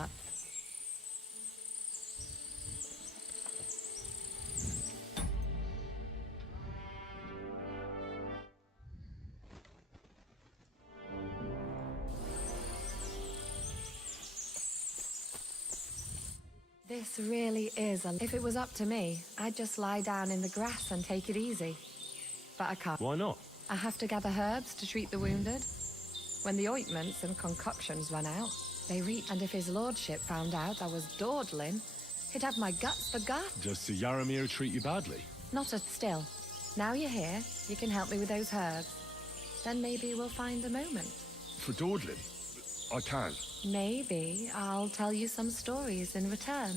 up. This really is if it was up to me, I'd just lie down in the grass and take it easy. But I can't. Why not? I have to gather herbs to treat the wounded. When the ointments and concoctions run out, they reach. And if his lordship found out I was dawdling, he'd have my guts for guts. Does Sir Yaramir treat you badly? Not a still. Now you're here, you can help me with those herbs. Then maybe we'll find a moment. For dawdling? I can. Maybe I'll tell you some stories in return.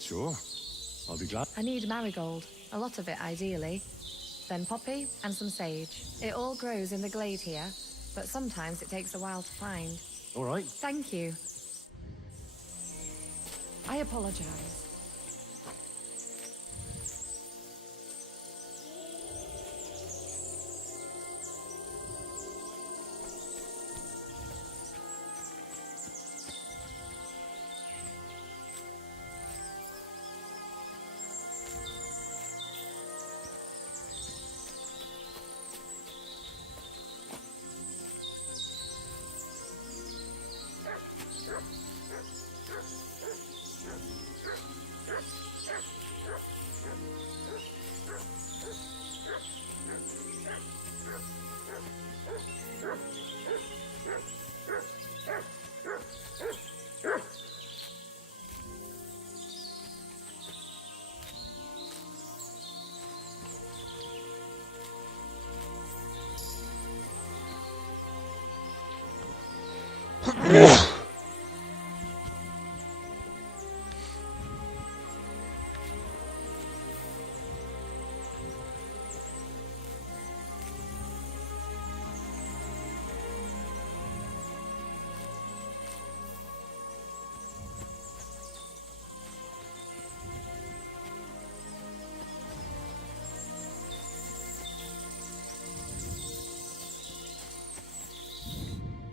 Sure. I'll be glad. I need marigold, a lot of it ideally. Then poppy and some sage. It all grows in the glade here, but sometimes it takes a while to find. All right. Thank you. I apologize.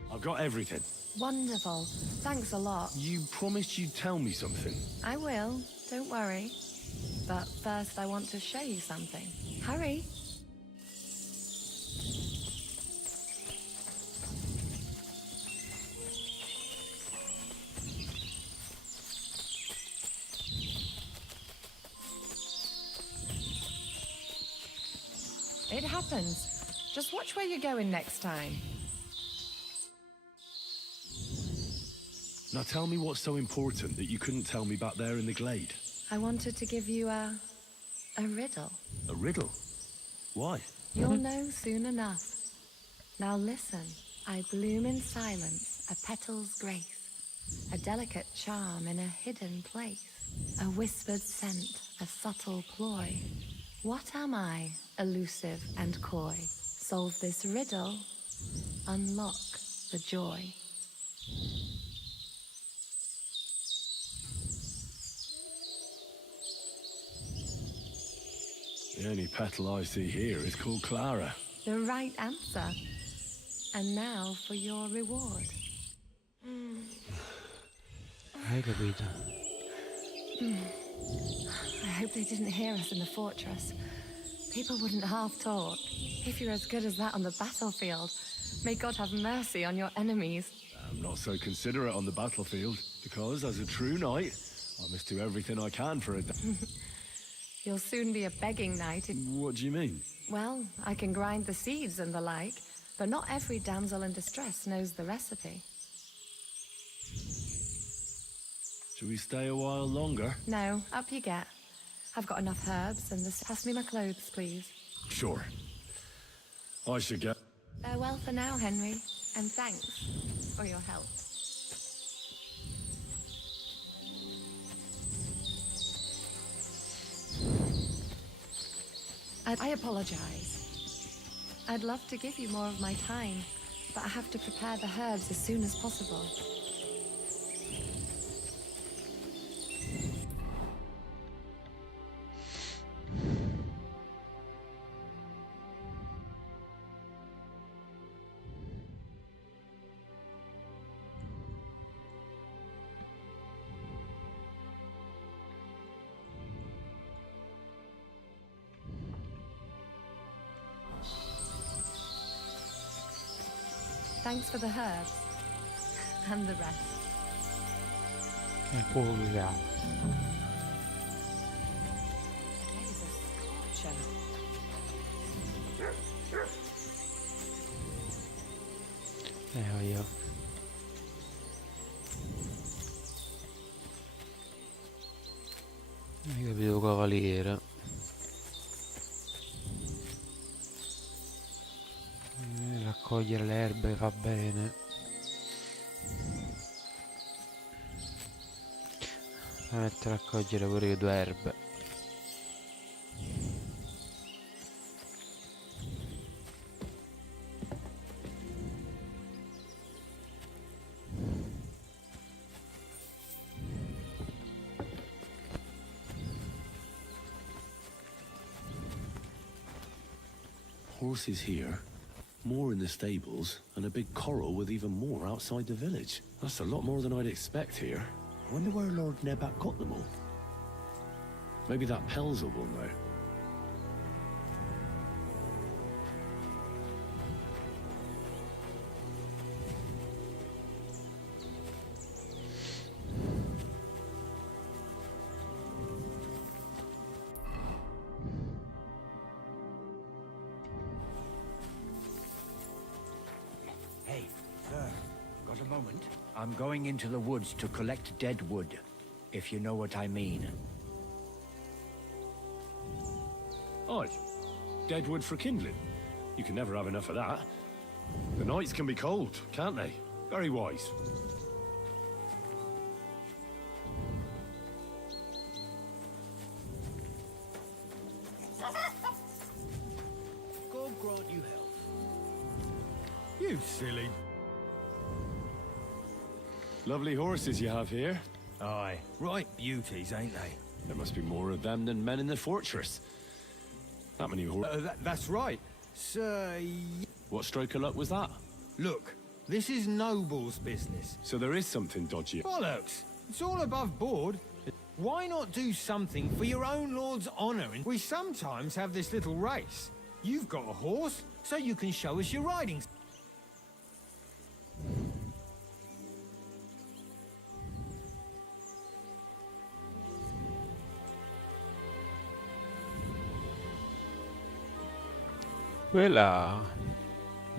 I've got everything. Wonderful. Thanks a lot. You promised you'd tell me something. I will, don't worry. But first I want to show you something. Hurry. It happens. Just watch where you're going next time. Now tell me what's so important that you couldn't tell me back there in the glade. I wanted to give you a riddle. A riddle? Why? You'll know soon enough. Now listen. I bloom in silence, a petal's grace, a delicate charm in a hidden place, a whispered scent, a subtle ploy. What am I, elusive and coy? Solve this riddle, unlock the joy. The only petal I see here is called Clara. The right answer. And now for your reward. Hai capito. I hope they didn't hear us in the fortress. People wouldn't half talk. If you're as good as that on the battlefield, may God have mercy on your enemies. I'm not so considerate on the battlefield, because as a true knight, I must do everything I can for it. You'll soon be a begging knight. What do you mean? Well, I can grind the seeds and the like, but not every damsel in distress knows the recipe. Should we stay a while longer? No, up you get. I've got enough herbs and this. Pass me my clothes, please. Sure. I should get... Farewell for now, Henry, and thanks for your help. I apologize. I'd love to give you more of my time, but I have to prepare the herbs as soon as possible. Thanks for the herbs. And the rest. E poco cacao. Today's a scorcher. Io. Hai capito, cavaliere? Raccogliere le erbe fa bene. Mi metto a raccogliere pure io 2 erbe. Horses here, more in the stables, and a big corral with even more outside the village. That's a lot more than I'd expect here. I wonder where Lord Nebat got them all. Maybe that Pelzer will know. Hey, sir, got a moment? I'm going into the woods to collect dead wood, if you know what I mean. Aye. Dead wood for kindling. You can never have enough of that. The nights can be cold, can't they? Very wise. God grant you health. You silly. Lovely horses you have here. Aye, right beauties, ain't they? There must be more of them than men in the fortress. That many horses. That's right. Sir, What stroke of luck was that? look, this is Noble's business. So there is something dodgy. Bollocks! It's all above board. Why not do something for your own lord's honor? And we sometimes have this little race. You've got a horse, so you can show us your riding. Quella.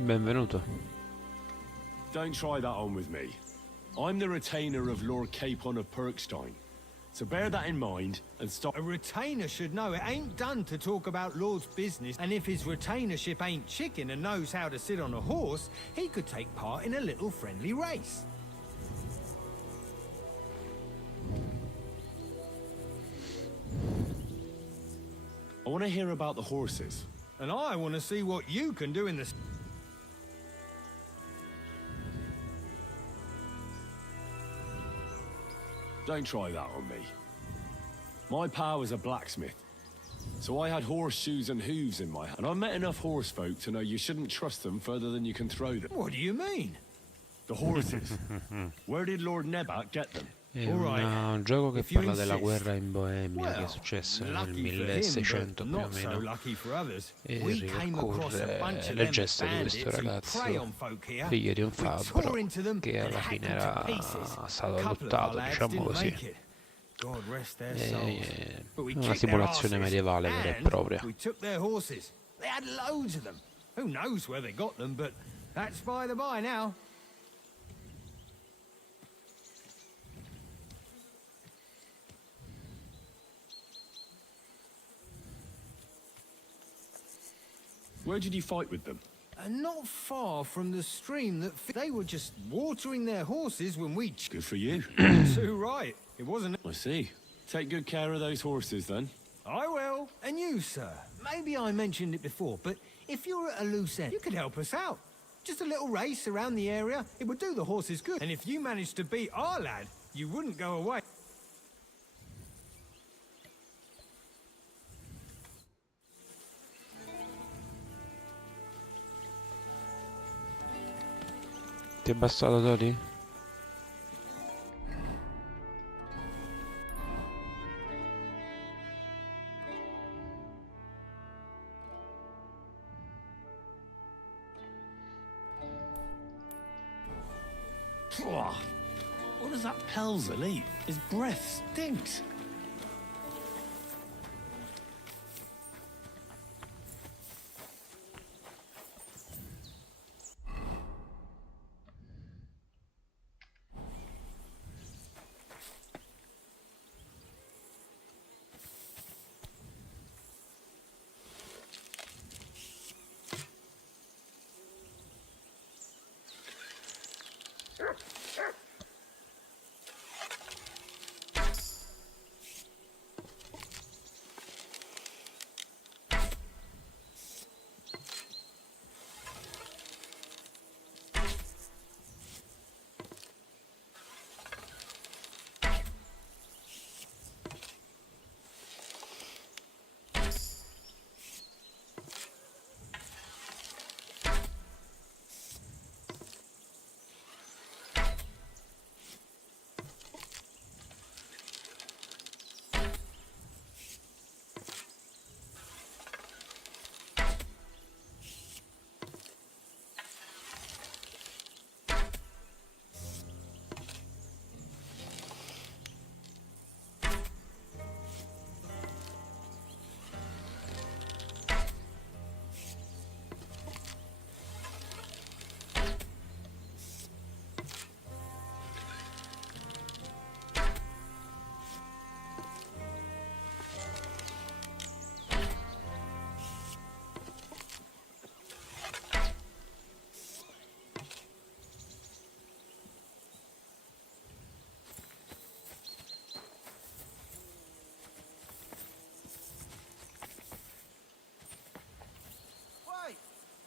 Benvenuto. Don't try that on with me. I'm the retainer of Lord Capon of Perkstein. So bear that in mind and stop. A retainer should know it ain't done to talk about lord's business, and if his retainership ain't chicken and knows how to sit on a horse, he could take part in a little friendly race. I want to hear about the horses. And I want to see what you can do in the... Don't try that on me. My pa was a blacksmith. So I had horseshoes and hooves in my hand. And I met enough horse folk to know you shouldn't trust them further than you can throw them. What do you mean? The horses. Where did Lord Nebat get them? È un gioco che parla della guerra in Boemia che è successa nel 1600 più o meno e ripercorre le gesta di questo ragazzo figlio di un fabbro che alla fine era stato adottato, diciamo così. È una simulazione medievale vera e propria. Where did you fight with them? Not far from the stream that they were just watering their horses when we... Good for you. Too right. It wasn't... I see. Take good care of those horses then. I will. And you, sir. Maybe I mentioned it before, but if you're at a loose end, you could help us out. Just a little race around the area. It would do the horses good. And if you managed to beat our lad, you wouldn't go away. Ti è bastato, Tori? What does that Pelzel eat? His breath stinks.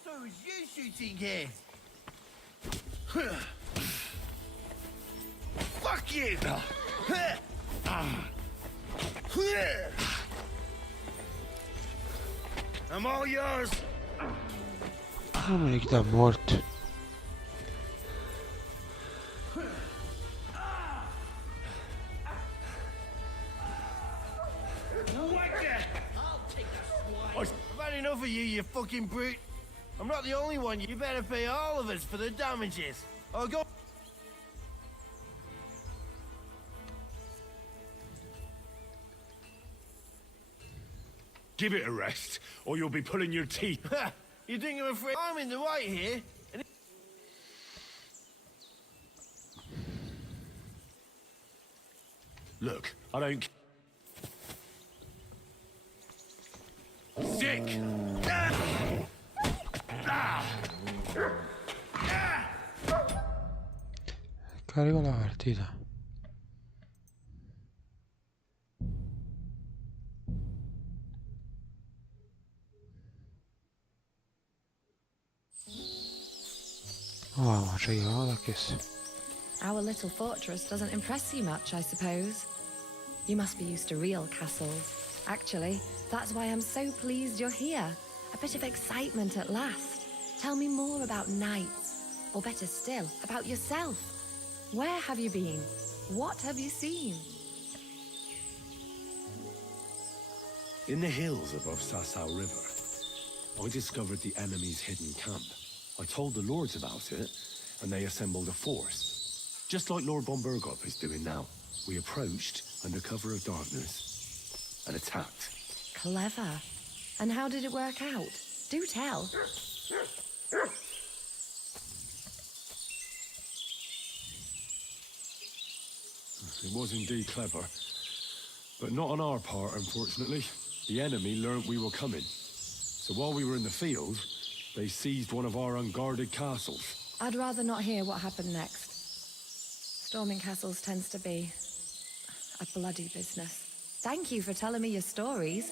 So is you shooting here? Fuck you! I'm all yours. Homem que tá morto. I've had enough of you, you fucking brute. I'm not the only one. You better pay all of us for the damages. Or go. Give it a rest, or you'll be pulling your teeth. You think I'm afraid I'm in the right here? And Look, I don't... Sick! Carico la partita. Vamos, llegamos a que es. Our little fortress doesn't impress you much, I suppose. You must be used to real castles. Actually, that's why I'm so pleased you're here. A bit of excitement at last. Tell me more about knights, or better still, about yourself. Where have you been? What have you seen? In the hills above Sasau River, I discovered the enemy's hidden camp. I told the lords about it, and they assembled a force. Just like Lord von Bergop is doing now. We approached under cover of darkness and attacked. Clever. And how did it work out? Do tell. It was indeed clever, but not on our part, unfortunately. The enemy learned we were coming. So while we were in the field, they seized one of our unguarded castles. I'd rather not hear what happened next. Storming castles tends to be a bloody business. Thank you for telling me your stories.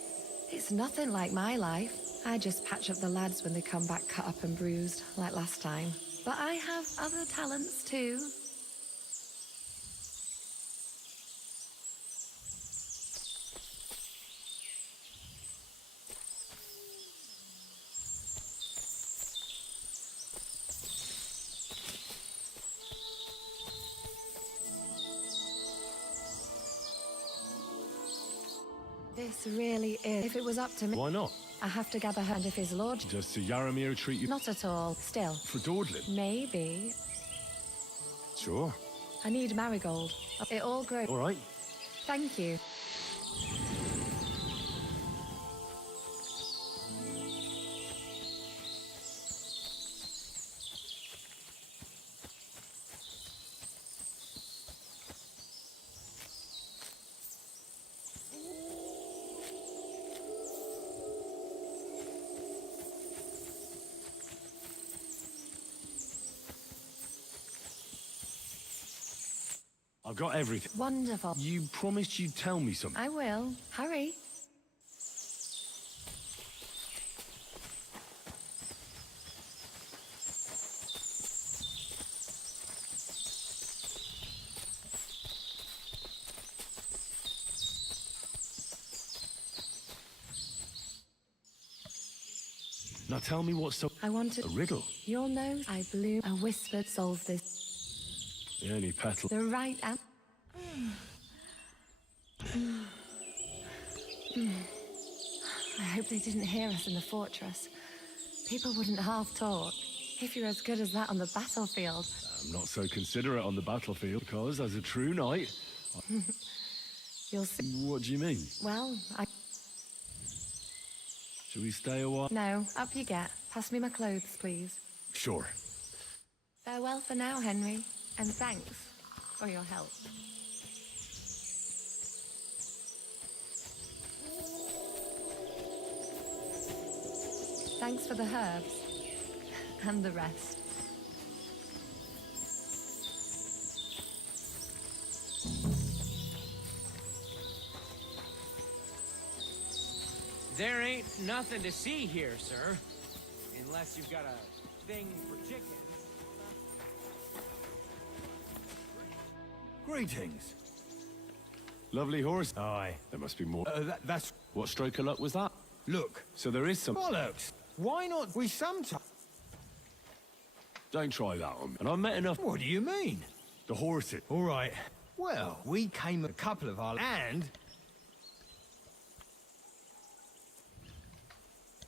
It's nothing like my life. I just patch up the lads when they come back cut up and bruised, like last time. But I have other talents too. This really is. If it was up to me... Why not? I have to gather her, and if his lord... Just to Yaramir treat you... Not at all. Still. For dawdling. Maybe. Sure. I need marigold. It all grows. All right. Thank you. I've got everything. Wonderful. You promised you'd tell me something. I will. Hurry. Now tell me what's so... I wanted... A riddle? You'll know I bloom. A whispered solve this. The only petal... The right answer. I hope they didn't hear us in the fortress. People wouldn't half talk. If you're as good as that on the battlefield. I'm not so considerate on the battlefield, because as a true knight... You'll see. What do you mean? Well, Should we stay a while? No, up you get. Pass me my clothes, please. Sure. Farewell for now, Henry. And thanks for your help. Thanks for the herbs. And the rest. There ain't nothing to see here, sir. Unless you've got a thing for chickens. Greetings. Lovely horse. Aye. There must be more. That's... What stroke of luck was that? Look. So there is some... Bollocks. Why not we sometime... Don't try that one. And I've met enough... What do you mean? The horses. All right. Well, we came a couple of our... And...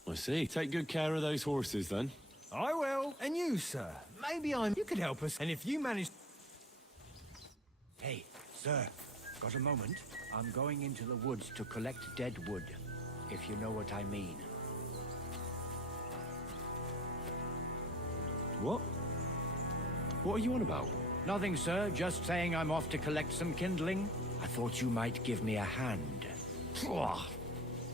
I see. Take good care of those horses, then. I will. And you, sir. Maybe you could help us. And if you manage... Hey, sir, got a moment? I'm going into the woods to collect dead wood, if you know what I mean. What? What are you on about? Nothing, sir. Just saying I'm off to collect some kindling. I thought you might give me a hand. Pwah.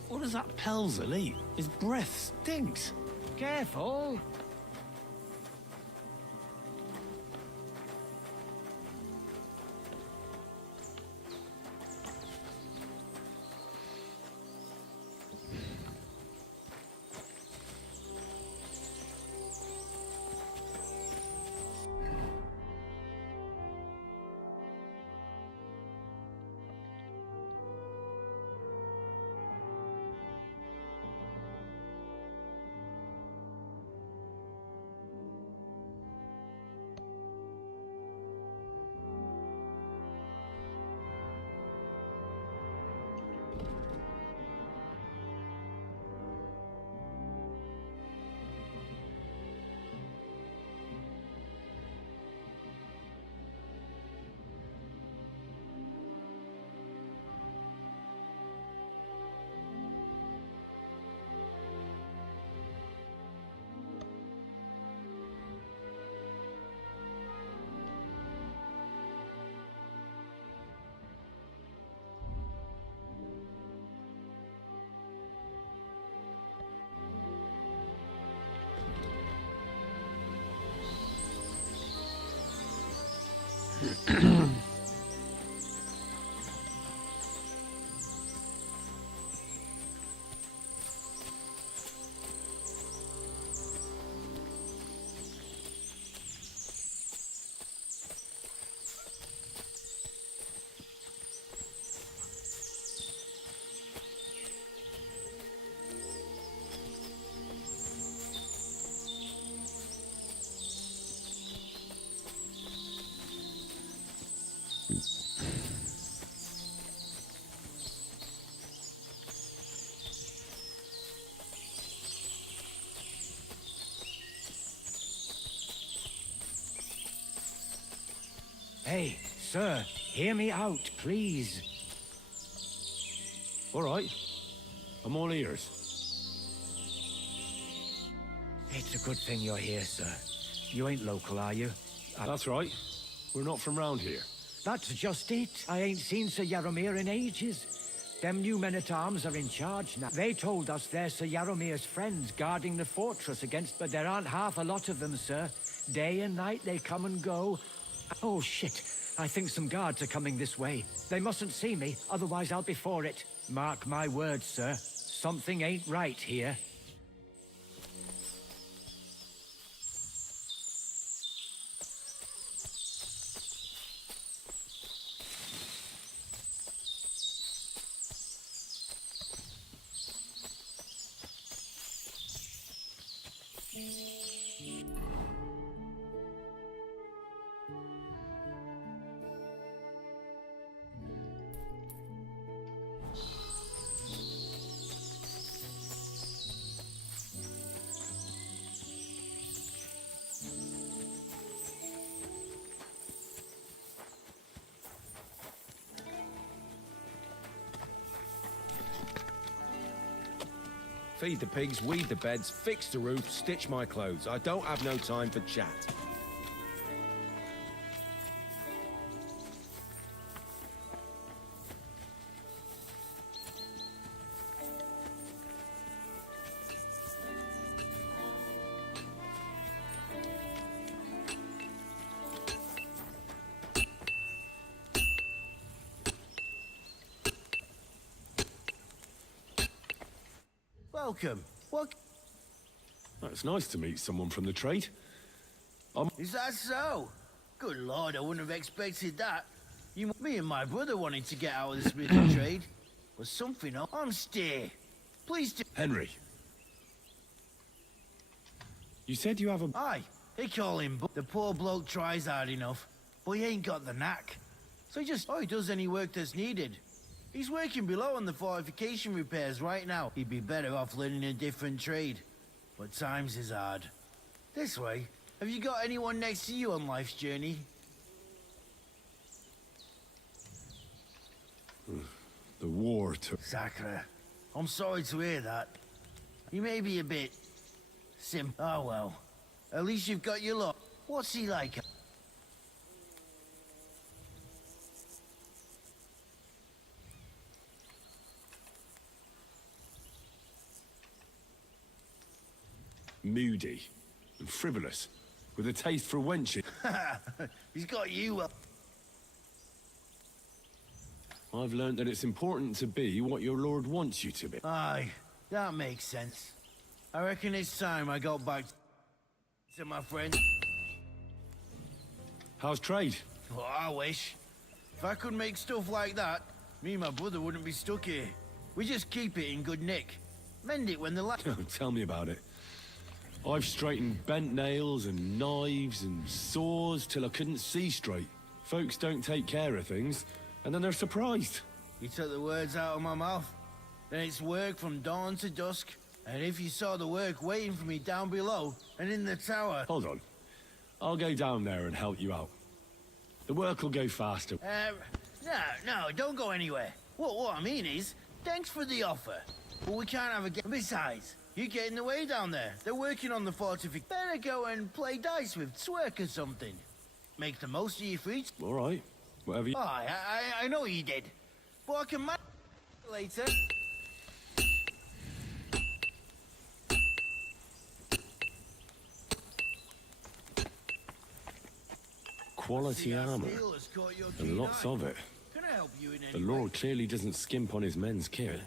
What does that Pelzer eat? His breath stinks. Careful. Hey, sir, hear me out, please. All right. I'm all ears. It's a good thing you're here, sir. You ain't local, are you? That's right. We're not from round here. That's just it. I ain't seen Sir Yaromir in ages. Them new men-at-arms are in charge now. They told us they're Sir Yaromir's friends guarding the fortress against... But there aren't half a lot of them, sir. Day and night they come and go. Oh, shit. I think some guards are coming this way. They mustn't see me, otherwise I'll be for it. Mark my words, sir. Something ain't right here. Feed the pigs, weed the beds, fix the roof, stitch my clothes. I don't have no time for chat. Welcome. What? It's nice to meet someone from the trade. Is that so? Good lord, I wouldn't have expected that. Me and my brother wanted to get out of the smithing trade. Was something on steer. Please do. Henry. You said you have a... Aye, they call him, but the poor bloke tries hard enough, but he ain't got the knack. So he does any work that's needed. He's working below on the fortification repairs right now. He'd be better off learning a different trade. But times is hard. This way, have you got anyone next to you on life's journey? The war took... Sacre. I'm sorry to hear that. You may be a bit... Oh well. At least you've got your luck. What's he like? Moody and frivolous, with a taste for wenching. He's got you up. I've learned that it's important to be what your lord wants you to be. Aye, that makes sense. I reckon it's time I got back to my friend. How's trade? Well, I wish. If I could make stuff like that, me and my brother wouldn't be stuck here. We just keep it in good nick. Mend it when the light... Tell me about it. I've straightened bent nails and knives and saws till I couldn't see straight. Folks don't take care of things, and then they're surprised. You took the words out of my mouth. Then it's work from dawn to dusk. And if you saw the work waiting for me down below and in the tower... Hold on. I'll go down there and help you out. The work will go faster. No, don't go anywhere. What I mean is, thanks for the offer. But we can't have a game. Besides, you get in the way down there. They're working on the fortification. Better go and play dice with Twerk or something. Make the most of your free... All right. Whatever you... Oh, I know you did. But I can manage later. Quality armor. And lots of it. Can I help you in any The Lord clearly doesn't skimp on his men's kit.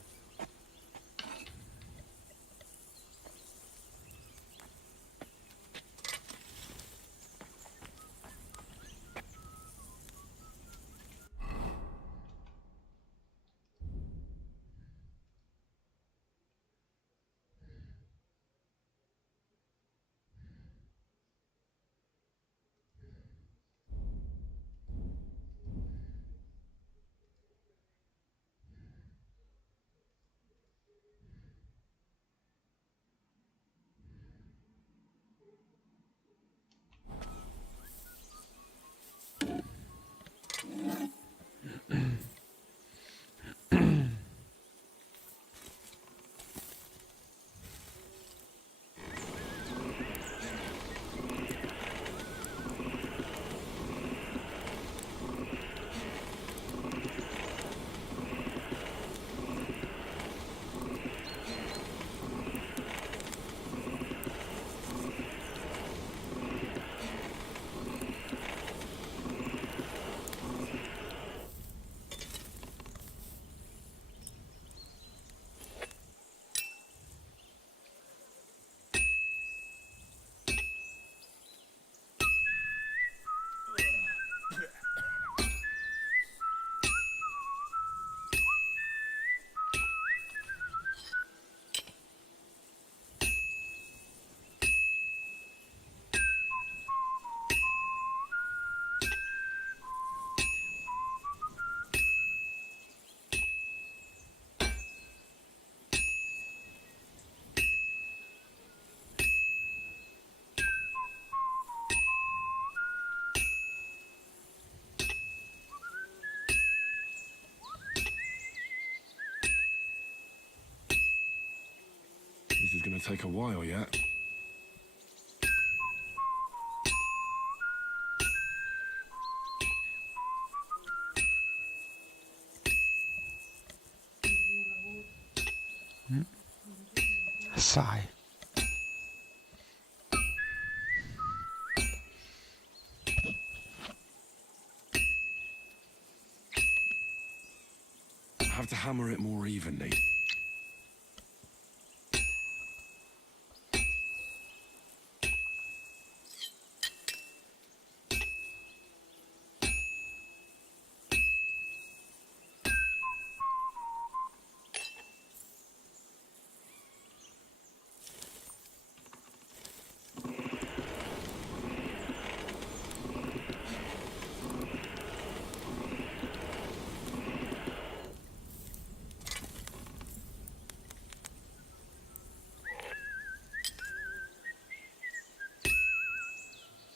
This is gonna take a while yet. Assai. I have to hammer it more evenly.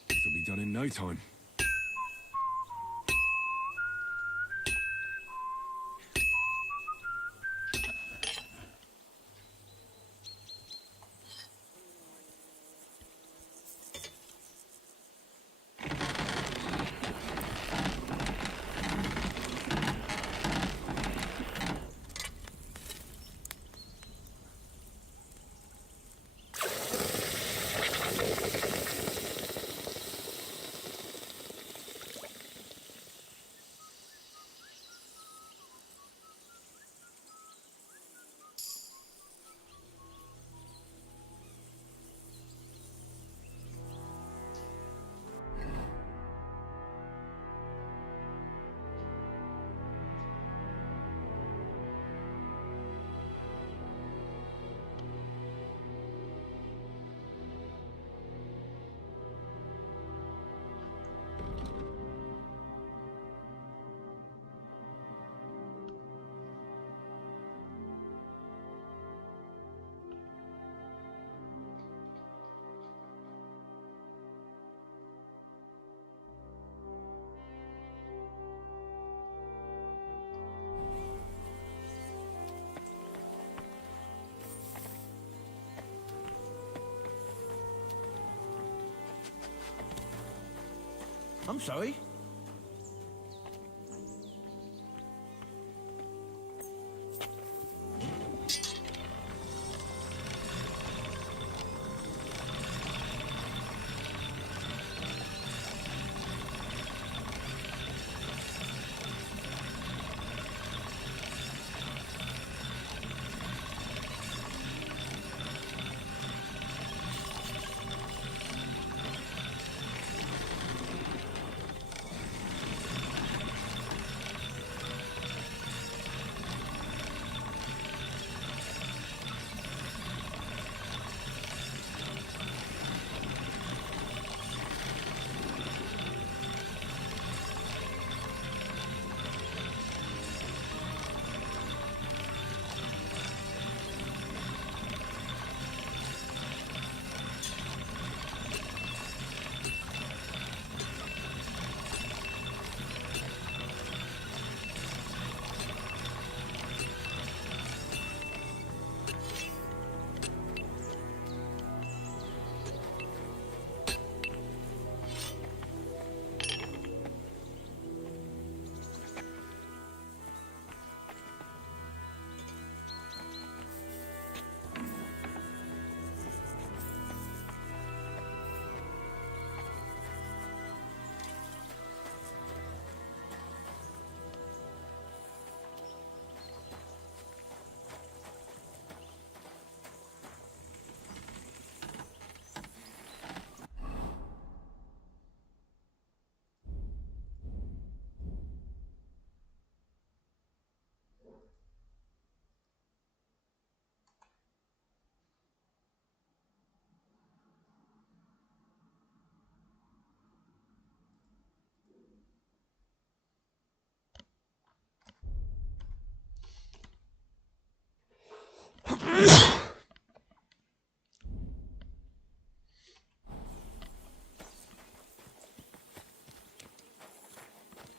This'll be done in no time. I'm sorry.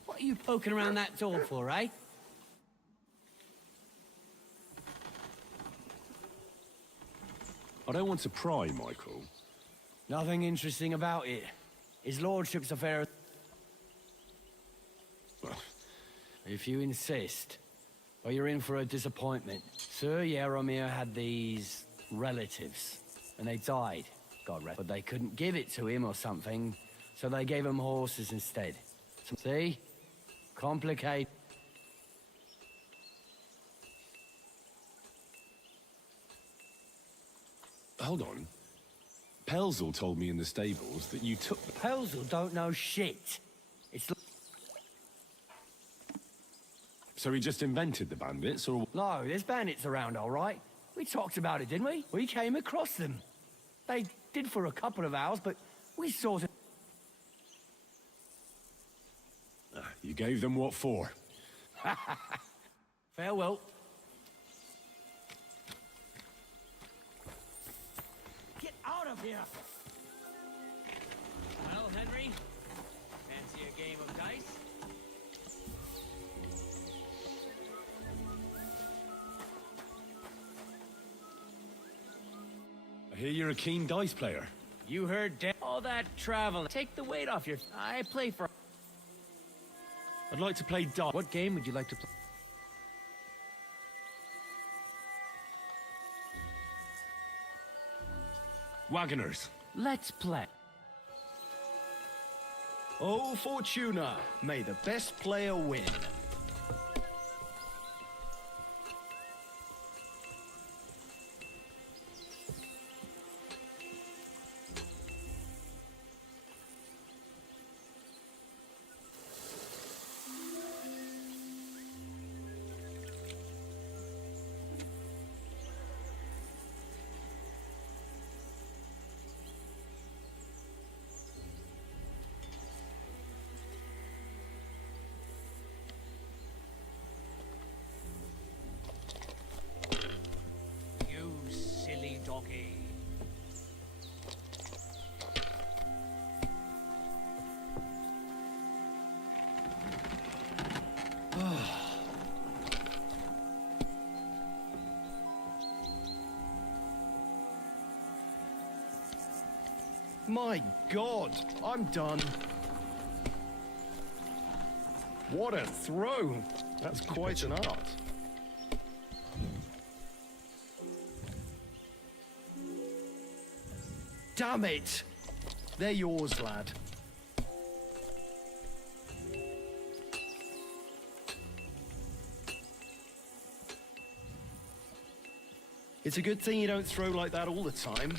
What are you poking around that door for, eh? don't want to pry, Michael. Nothing interesting about it. His lordship's affair. If you insist, well, you're in for a disappointment. Sir Yaromir had these relatives, and they died, God rest. But they couldn't give it to him or something, so they gave him horses instead. See? Complicate. Hold on. Pelzel told me in the stables that you took... Pelzel don't know shit. It's... So he just invented the bandits, or... No, there's bandits around, all right. We talked about it, didn't we? We came across them. They did for a couple of hours, but we sort of... You gave them what for? Farewell. Get out of here! Well, Henry, fancy a game of dice? I hear you're a keen dice player. You heard all that travel. Take the weight off your... I play for... I'd like to play dice. What game would you like to play? Wagoners. Let's play. Oh, Fortuna, may the best player win. You silly doggy. My God, I'm done. What a throw. That's quite an art. Damn it! They're yours, lad. It's a good thing you don't throw like that all the time.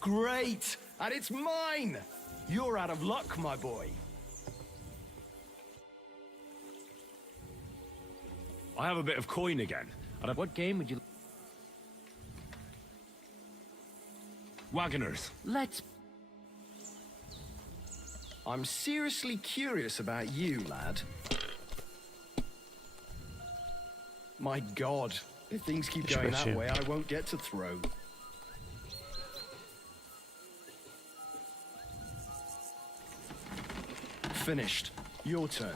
Great! And it's mine! You're out of luck, my boy. I have a bit of coin again. What game would you... Wagoners. Let's... I'm seriously curious about you, lad. My God, if things keep going that way, I won't get to throw. Finished. Your turn.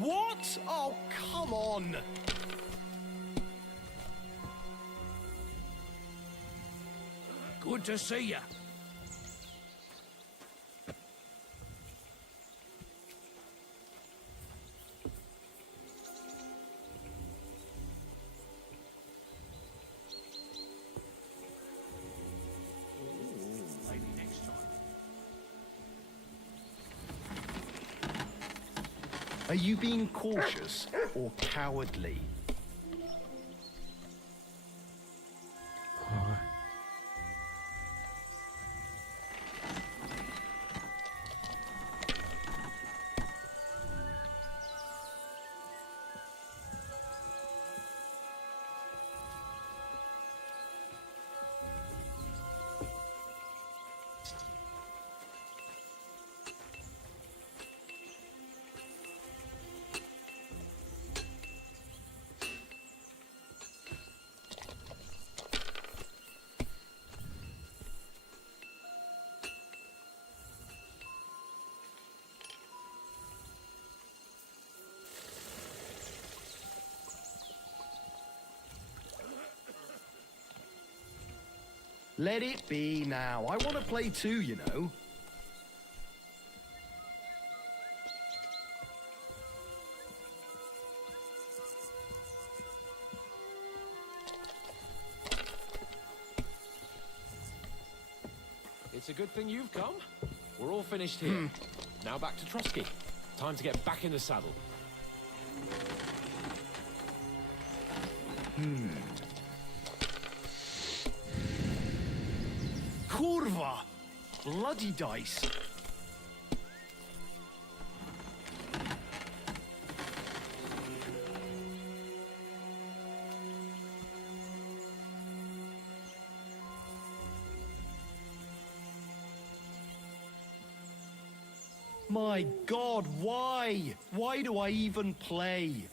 What? Oh, come on! Good to see ya. Maybe next time. Are you being cautious or cowardly? Let it be now. I want to play too, you know. It's a good thing you've come. We're all finished here. Now back to Trotsky. Time to get back in the saddle. Kurva! Bloody dice. My God, why? Why do I even play?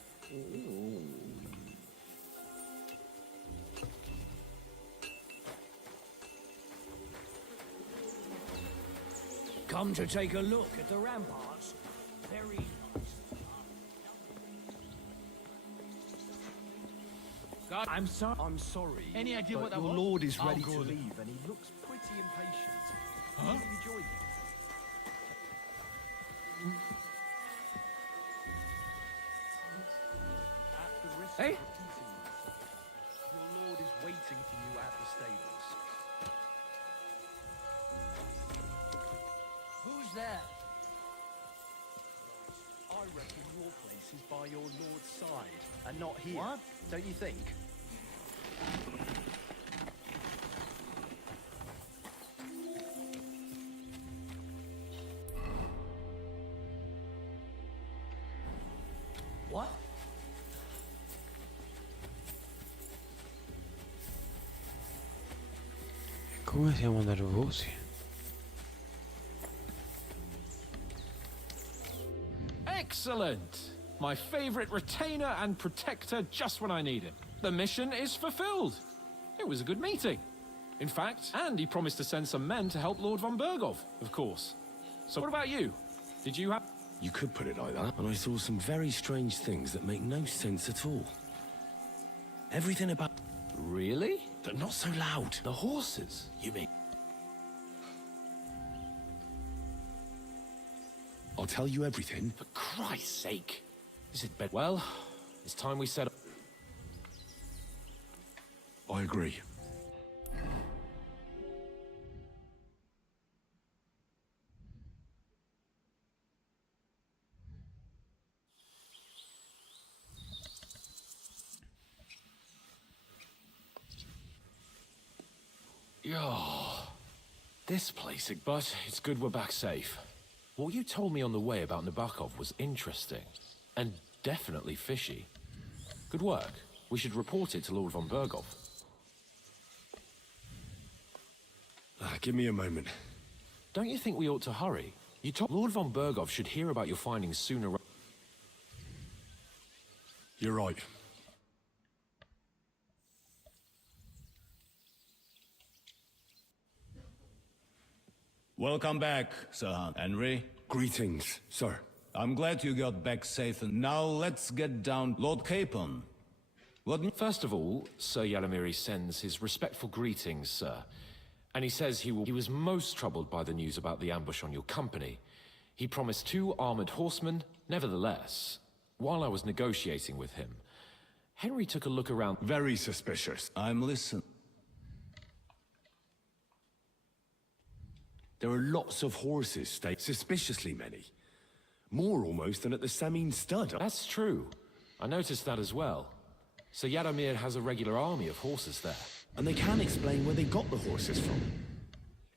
Come to take a look at the ramparts. Very nice. God, I'm sorry. I'm sorry. Any idea but what that your was? lord is Oh, ready to good. leave, and he looks pretty impatient. Huh? Will you join me? At the risk Hey? of repeating myself, your lord is waiting for you at the stables. Who's there? I reckon your place is by your lord's side, and not here. What? Don't you think? What? Come siamo nervosi. Excellent! My favorite retainer and protector just when I need him. The mission is fulfilled. It was a good meeting. In fact, and he promised to send some men to help Lord von Bergov, of course. So what about you? Did you have... You could put it like that, and I saw some very strange things that make no sense at all. Everything about... Really? But not so loud. The horses, you mean? I'll tell you everything. For Christ's sake. Is it bed? Well, it's time we set up. I agree. Oh, this place, but it's good we're back safe. What you told me on the way about Nabokov was interesting, and definitely fishy. Good work. We should report it to Lord von Bergov. Give me a moment. Don't you think we ought to hurry? You told Lord von Bergov should hear about your findings sooner. You're right. Welcome back, Sir Henry. Greetings, sir. I'm glad you got back safe, and now let's get down. Lord Capon. First of all, Sir Yadomiri sends his respectful greetings, sir. And he says he was most troubled by the news about the ambush on your company. He promised 2 armored horsemen. Nevertheless, while I was negotiating with him, Henry took a look around. Very suspicious. I'm listening. There are lots of horses staked, suspiciously many. More almost than at the Samin stud. That's true. I noticed that as well. So Yadomir has a regular army of horses there. And they can't explain where they got the horses from.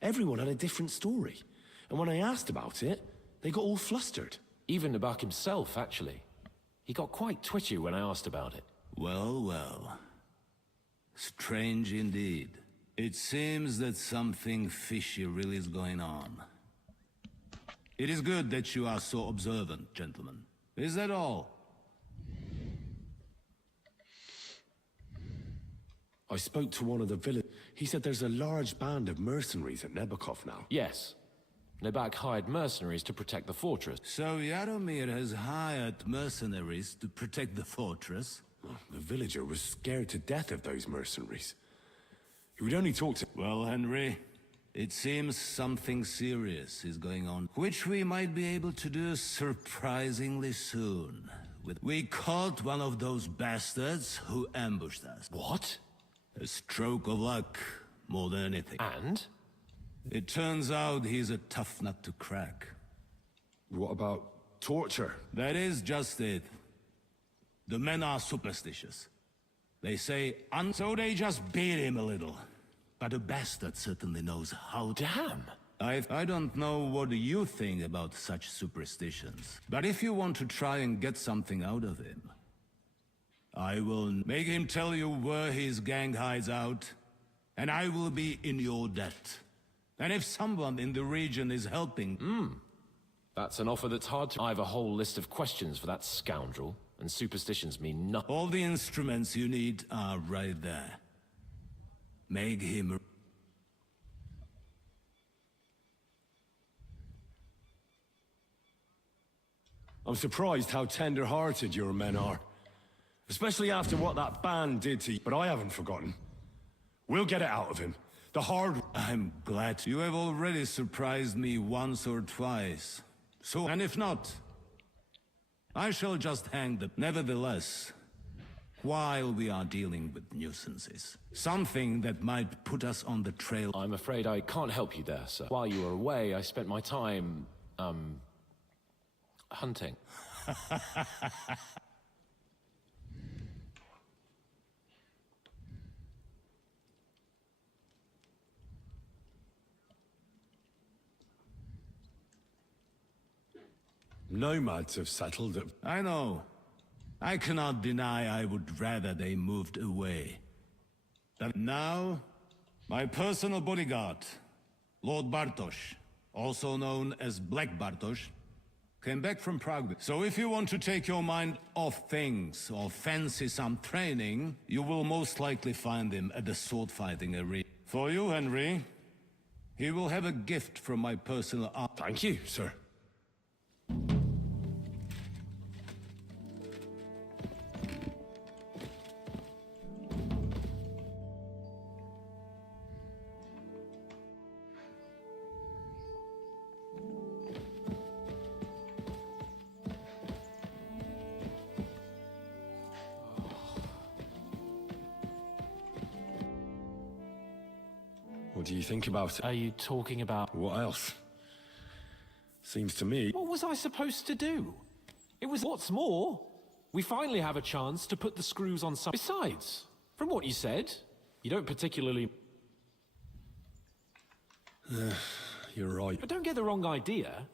Everyone had a different story. And when I asked about it, they got all flustered. Even Nabak himself, actually. He got quite twitchy when I asked about it. Well, well. Strange indeed. It seems that something fishy really is going on. It is good that you are so observant, gentlemen. Is that all? I spoke to one of the village. He said there's a large band of mercenaries at Nebakov now. Yes. Nabak hired mercenaries to protect the fortress. So Yadomir has hired mercenaries to protect the fortress? The villager was scared to death of those mercenaries. You would only talk to... Well, Henry, it seems something serious is going on, which we might be able to do surprisingly soon. We caught one of those bastards who ambushed us. What? A stroke of luck, more than anything. And? It turns out he's a tough nut to crack. What about torture? That is just it. The men are superstitious. They say, so they just beat him a little. But a bastard certainly knows how to... Damn! I don't know what you think about such superstitions. But if you want to try and get something out of him, I will make him tell you where his gang hides out, and I will be in your debt. And if someone in the region is helping... That's an offer that's hard to... I have a whole list of questions for that scoundrel, and superstitions mean nothing. All the instruments you need are right there. Make him... I'm surprised how tender-hearted your men are. Especially after what that band did to you. But I haven't forgotten. We'll get it out of him. The hard... I'm glad you have already surprised me once or twice. So, and if not, I shall just hang the... Nevertheless, while we are dealing with nuisances, something that might put us on the trail... I'm afraid I can't help you there, sir. While you were away, I spent my time, hunting. Nomads have settled it. I know. I cannot deny I would rather they moved away. But now, my personal bodyguard, Lord Bartosz, also known as Black Bartosz, came back from Prague. So if you want to take your mind off things or fancy some training, you will most likely find him at the sword-fighting arena. For you, Henry, he will have a gift from my personal art. Thank you, sir. What do you think about it? Are you talking about... What else? Seems to me... What was I supposed to do? It was... What's more, we finally have a chance to put the screws on some... Besides, from what you said, you don't particularly... You're right. But don't get the wrong idea.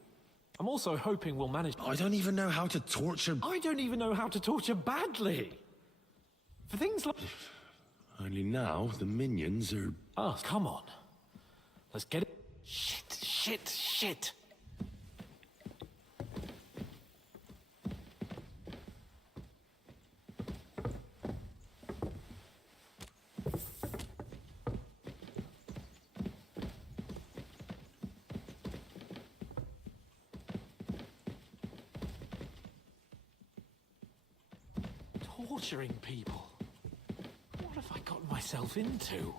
I'm also hoping we'll manage... I don't even know how to torture... I don't even know how to torture badly. For things like... Only now, the minions are... Ah, come on. Let's get it... Shit. Torturing people. What have I gotten myself into?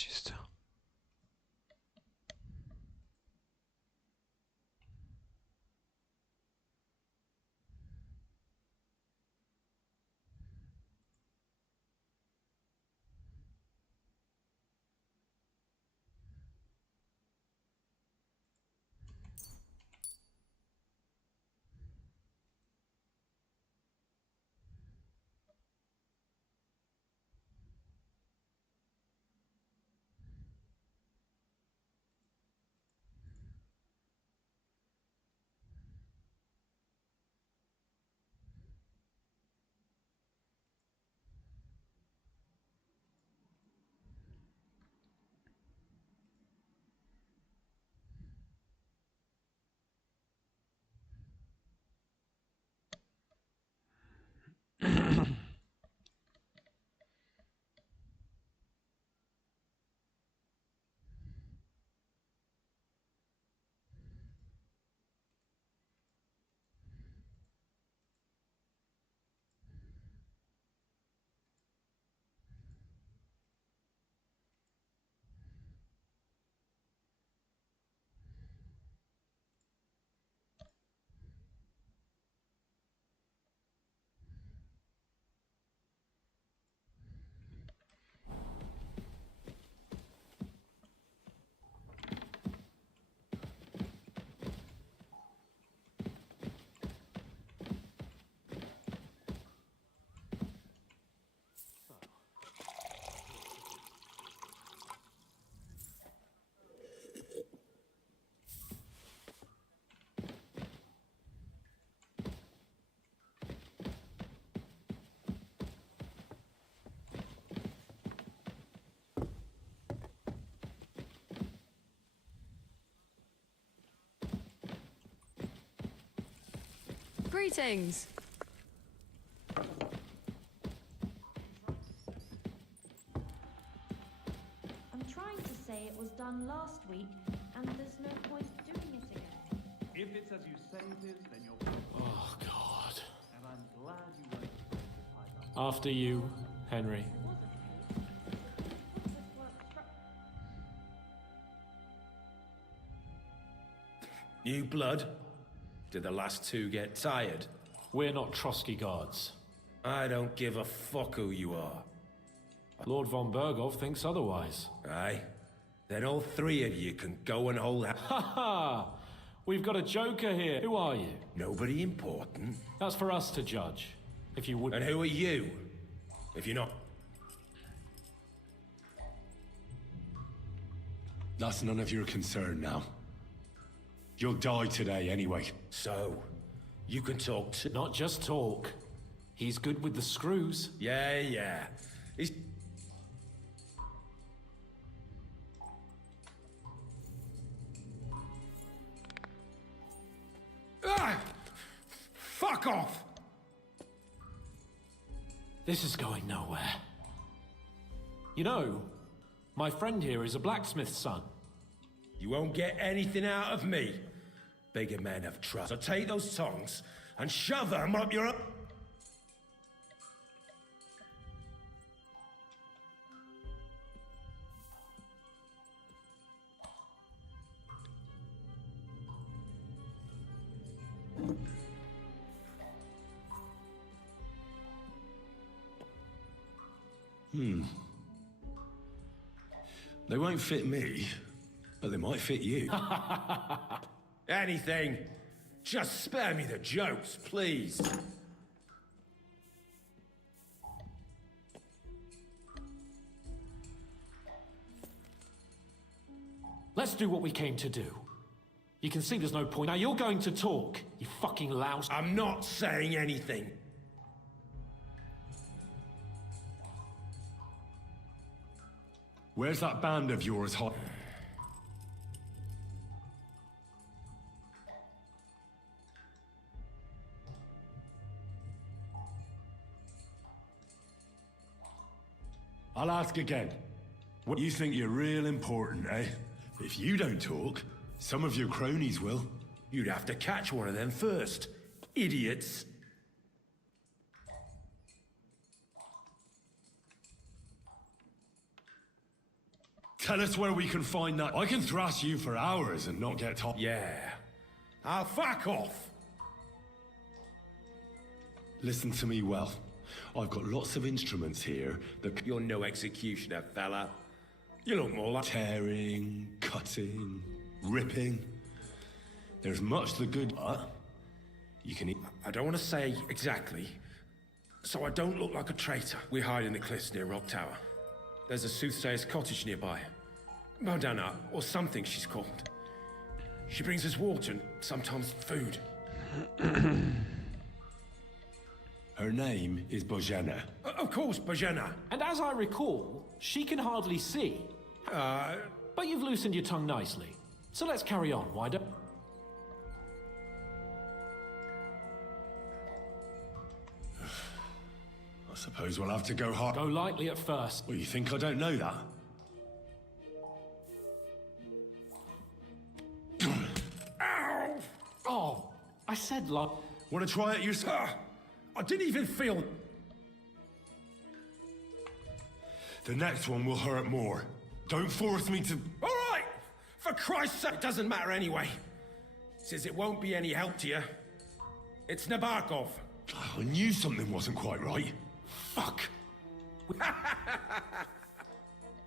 Ci sta. Greetings! I'm trying to say it was done last week, and there's no point doing it again. If it's as you say it is, then you're... Oh, God. And I'm glad you weren't preoccupied. After you, Henry. New blood? Did the last two get tired? We're not Trotsky guards. I don't give a fuck who you are. Lord von Bergov thinks otherwise. Aye? Then all three of you can go and hold... Ha ha! We've got a joker here. Who are you? Nobody important. That's for us to judge. If you would... And who are you? If you're not... That's none of your concern now. You'll die today anyway. So, you can talk to... Not just talk. He's good with the screws. Yeah. He's... Ah! Fuck off! This is going nowhere. You know, my friend here is a blacksmith's son. You won't get anything out of me. Bigger men have trust. So take those tongs and shove them up your... They won't fit me, but they might fit you. Anything. Just spare me the jokes, please. Let's do what we came to do. You can see there's no point. Now you're going to talk, you fucking louse. I'm not saying anything. Where's that band of yours hot? I'll ask again. What you think you're real important, eh? If you don't talk, some of your cronies will. You'd have to catch one of them first. Idiots. Tell us where we can find that. I can thrash you for hours and not get tired. Yeah. I'll fuck off. Listen to me well. I've got lots of instruments here that... You're no executioner, fella. You look more like... Tearing, cutting, ripping. There's much the good... You can eat... I don't want to say exactly, so I don't look like a traitor. We hide in the cliffs near Rock Tower. There's a soothsayer's cottage nearby. Modana, or something she's called. She brings us water and sometimes food. Her name is Bojana. Of course, Bojana. And as I recall, she can hardly see. But you've loosened your tongue nicely. So let's carry on, why don't... I suppose we'll have to go hard. Go lightly at first. Well, you think I don't know that? Ow! Oh, I said like... Want to try it yourself? I didn't even feel... The next one will hurt more. Don't force me to... All right! For Christ's sake, it doesn't matter anyway. Says it won't be any help to you. It's Nabokov. I knew something wasn't quite right. Fuck!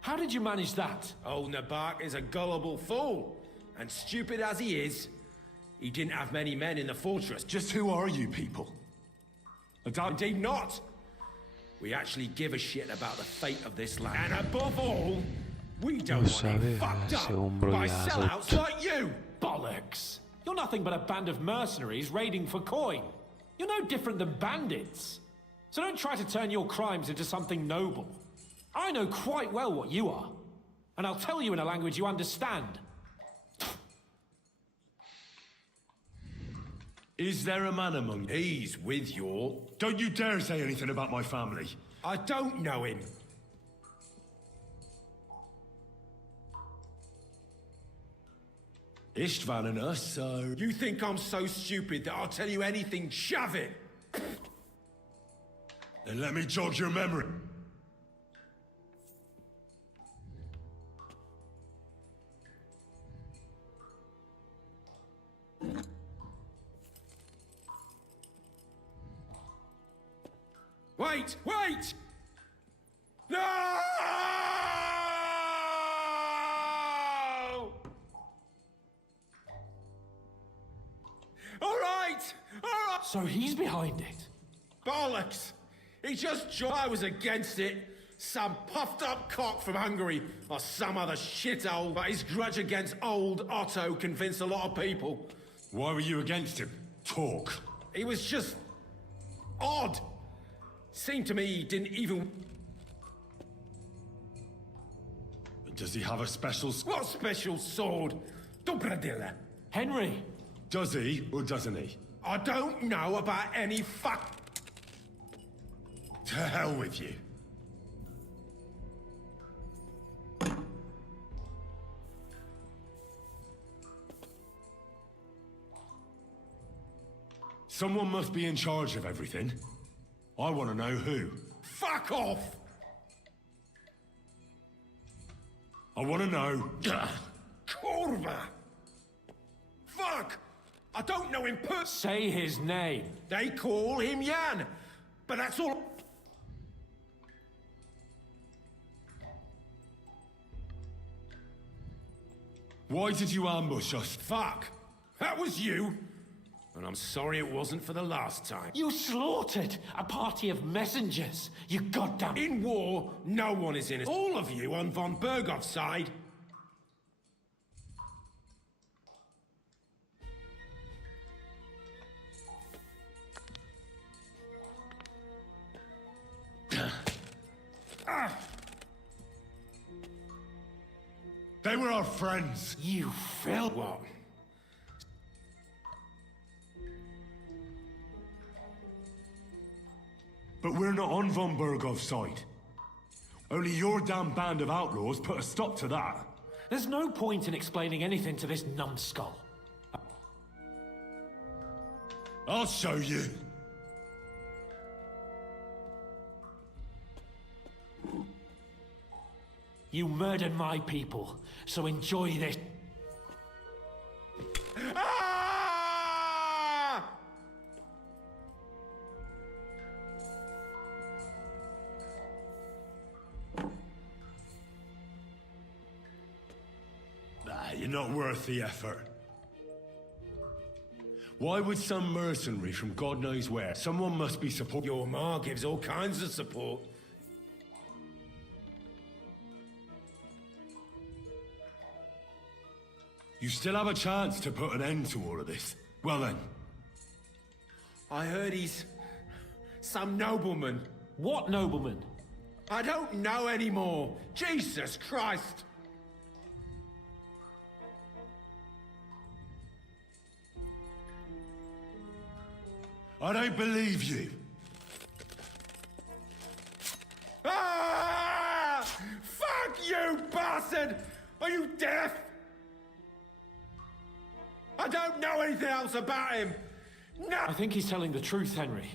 How did you manage that? Old Nabok is a gullible fool. And stupid as he is, he didn't have many men in the fortress. Just who are you people? Indeed not. We actually give a shit about the fate of this land. And above all, we don't want it fucked up by sellouts like you. Bollocks. You're nothing but a band of mercenaries raiding for coin. You're no different than bandits. So don't try to turn your crimes into something noble. I know quite well what you are. And I'll tell you in a language you understand. Is there a man among you? He's with your... Don't you dare say anything about my family. I don't know him. Istvan and us are... You think I'm so stupid that I'll tell you anything? Shove it! Then let me jog your memory. Wait! Wait! No! All right! So he's behind it? Bollocks! He just joined. I was against it. Some puffed up cock from Hungary, or some other shithole. But his grudge against old Otto convinced a lot of people. Why were you against him? Talk. He was just... odd. Seemed to me he didn't even... Does he have a special... What special sword? Dobradilla. Henry! Does he, or doesn't he? I don't know about any fuck... To hell with you. Someone must be in charge of everything. I want to know who. Fuck off! I want to know. Kurva! Fuck! I don't know him Say his name. They call him Jan, but that's all... Why did you ambush us? Fuck! That was you! And I'm sorry it wasn't for the last time. You slaughtered a party of messengers, you goddamn... In war, no one is innocent. All of you on von Bergov's side. They were our friends. You felt what? But we're not on von Bergov's side. Only your damn band of outlaws put a stop to that. There's no point in explaining anything to this numbskull. I'll show you. You murdered my people, so enjoy this. Ah! You're not worth the effort. Why would some mercenary from God knows where? Someone must be support. Your ma gives all kinds of support. You still have a chance to put an end to all of this. Well then. I heard he's some nobleman. What nobleman? I don't know anymore. Jesus Christ! I don't believe you. Ah! Fuck you, bastard! Are you deaf? I don't know anything else about him. No! I think he's telling the truth, Henry.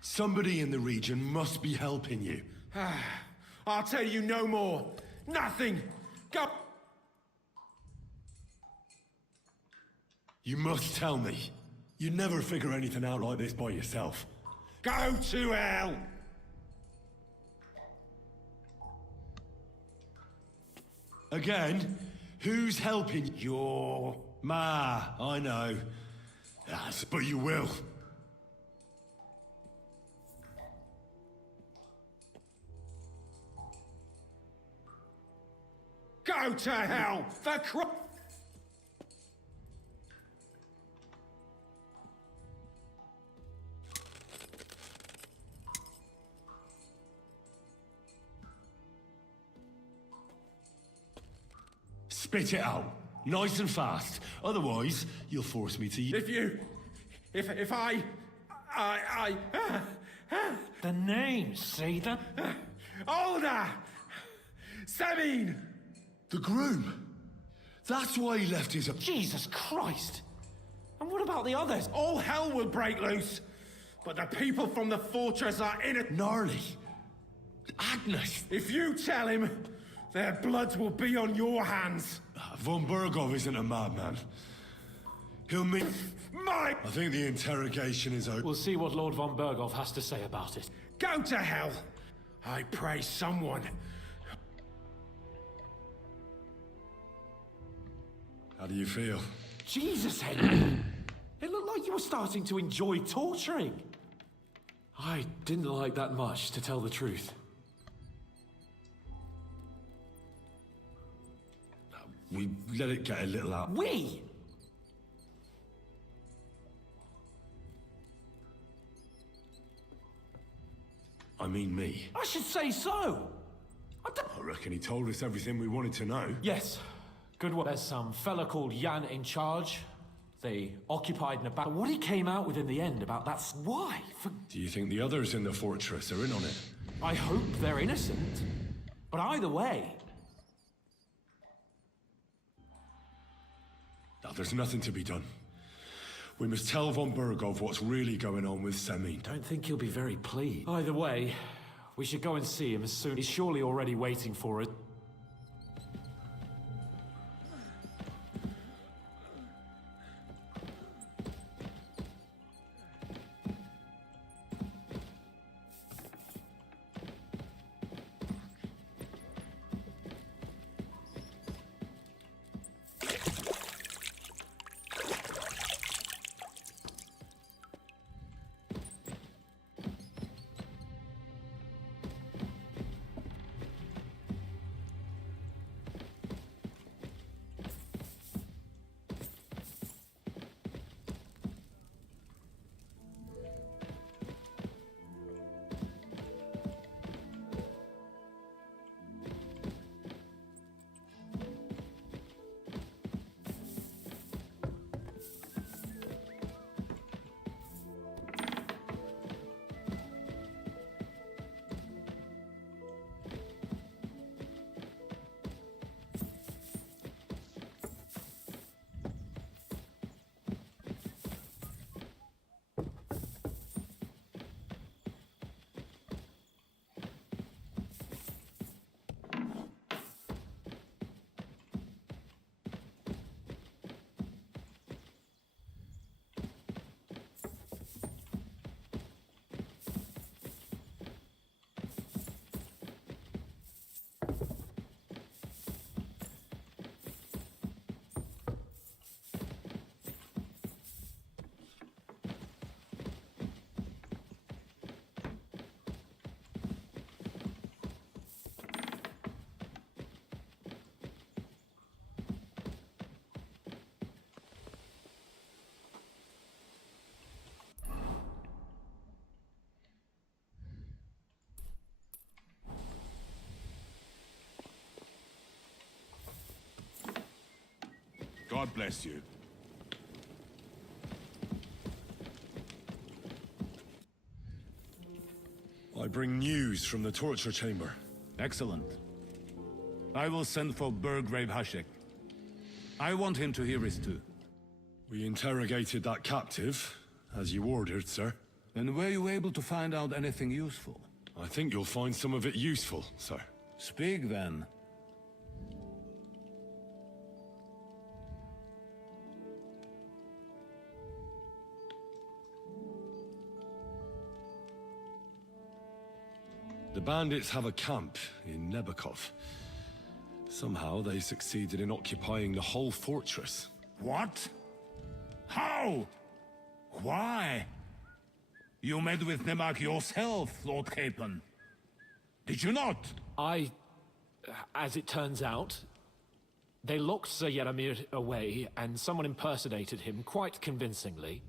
Somebody in the region must be helping you. I'll tell you no more. Nothing. Go. You must tell me. You'd never figure anything out like this by yourself. Go to hell! Again? Who's helping? Your ma, I know. Yes, but you will. Go to hell! For Spit it out. Nice and fast. Otherwise, you'll force me to... If I... The name, Seder? Older! Sabine! The groom. That's why he left his... Jesus Christ! And what about the others? All hell will break loose. But the people from the fortress are in it. Gnarly. Agnes. If you tell him, their bloods will be on your hands. Von Bergov isn't a madman. He'll meet... Mike! I think the interrogation is over. We'll see what Lord von Bergov has to say about it. Go to hell! I pray someone... How do you feel? Jesus, Henry! It looked like you were starting to enjoy torturing. I didn't like that much, to tell the truth. We let it get a little out. We? I mean me. I should say so. I reckon he told us everything we wanted to know. Yes. Good work. There's some fella called Jan in charge. They occupied Nabat. What he came out with in the end about that's why. Do you think the others in the fortress are in on it? I hope they're innocent. But either way... Now, there's nothing to be done. We must tell von Bergov what's really going on with Semyon. Don't think he'll be very pleased. Either way, we should go and see him as soon. He's surely already waiting for it. God bless you. I bring news from the torture chamber. Excellent. I will send for Burgrave Hashek. I want him to hear it too. We interrogated that captive, as you ordered, sir. And were you able to find out anything useful? I think you'll find some of it useful, sir. Speak then. The bandits have a camp in Nebakov. Somehow they succeeded in occupying the whole fortress. What? How? Why? You met with Nemak yourself, Lord Capon. Did you not? As it turns out, they locked Sir Yaramir away, and someone impersonated him quite convincingly.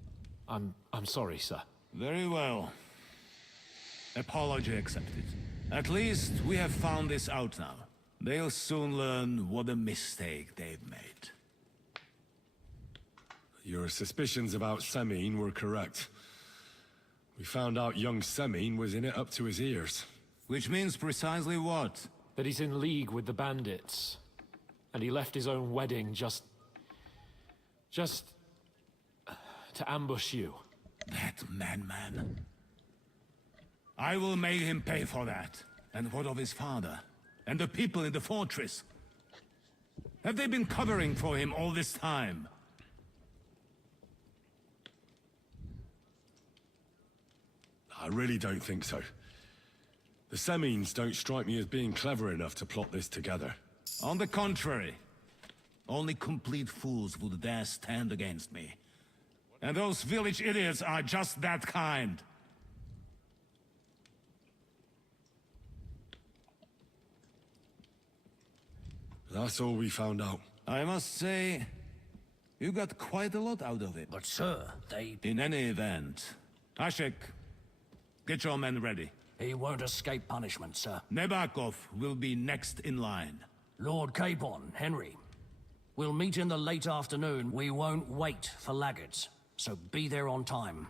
I'm sorry, sir. Very well. Apology accepted. At least we have found this out now. They'll soon learn what a mistake they've made. Your suspicions about Semine were correct. We found out young Semine was in it up to his ears. Which means precisely what? That he's in league with the bandits. And he left his own wedding just to ambush you. That madman. I will make him pay for that. And what of his father? And the people in the fortress? Have they been covering for him all this time? I really don't think so. The Semines don't strike me as being clever enough to plot this together. On the contrary. Only complete fools would dare stand against me. And those village idiots are just that kind. That's all we found out. I must say, you got quite a lot out of it. But sir, they... In any event, Ashek, get your men ready. He won't escape punishment, sir. Nebakov will be next in line. Lord Capon, Henry. We'll meet in the late afternoon. We won't wait for laggards, so be there on time.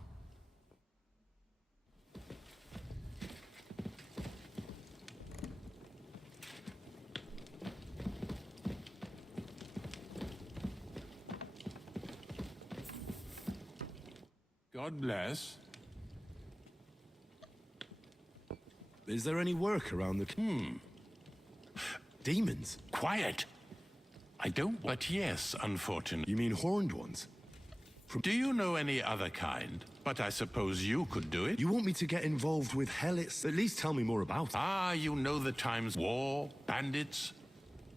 God bless. Is there any work around the... Demons? Quiet! I don't... But yes, unfortunately. You mean horned ones? Do you know any other kind? But I suppose you could do it. You want me to get involved with hell? At least tell me more about it. Ah, you know the times. War, bandits.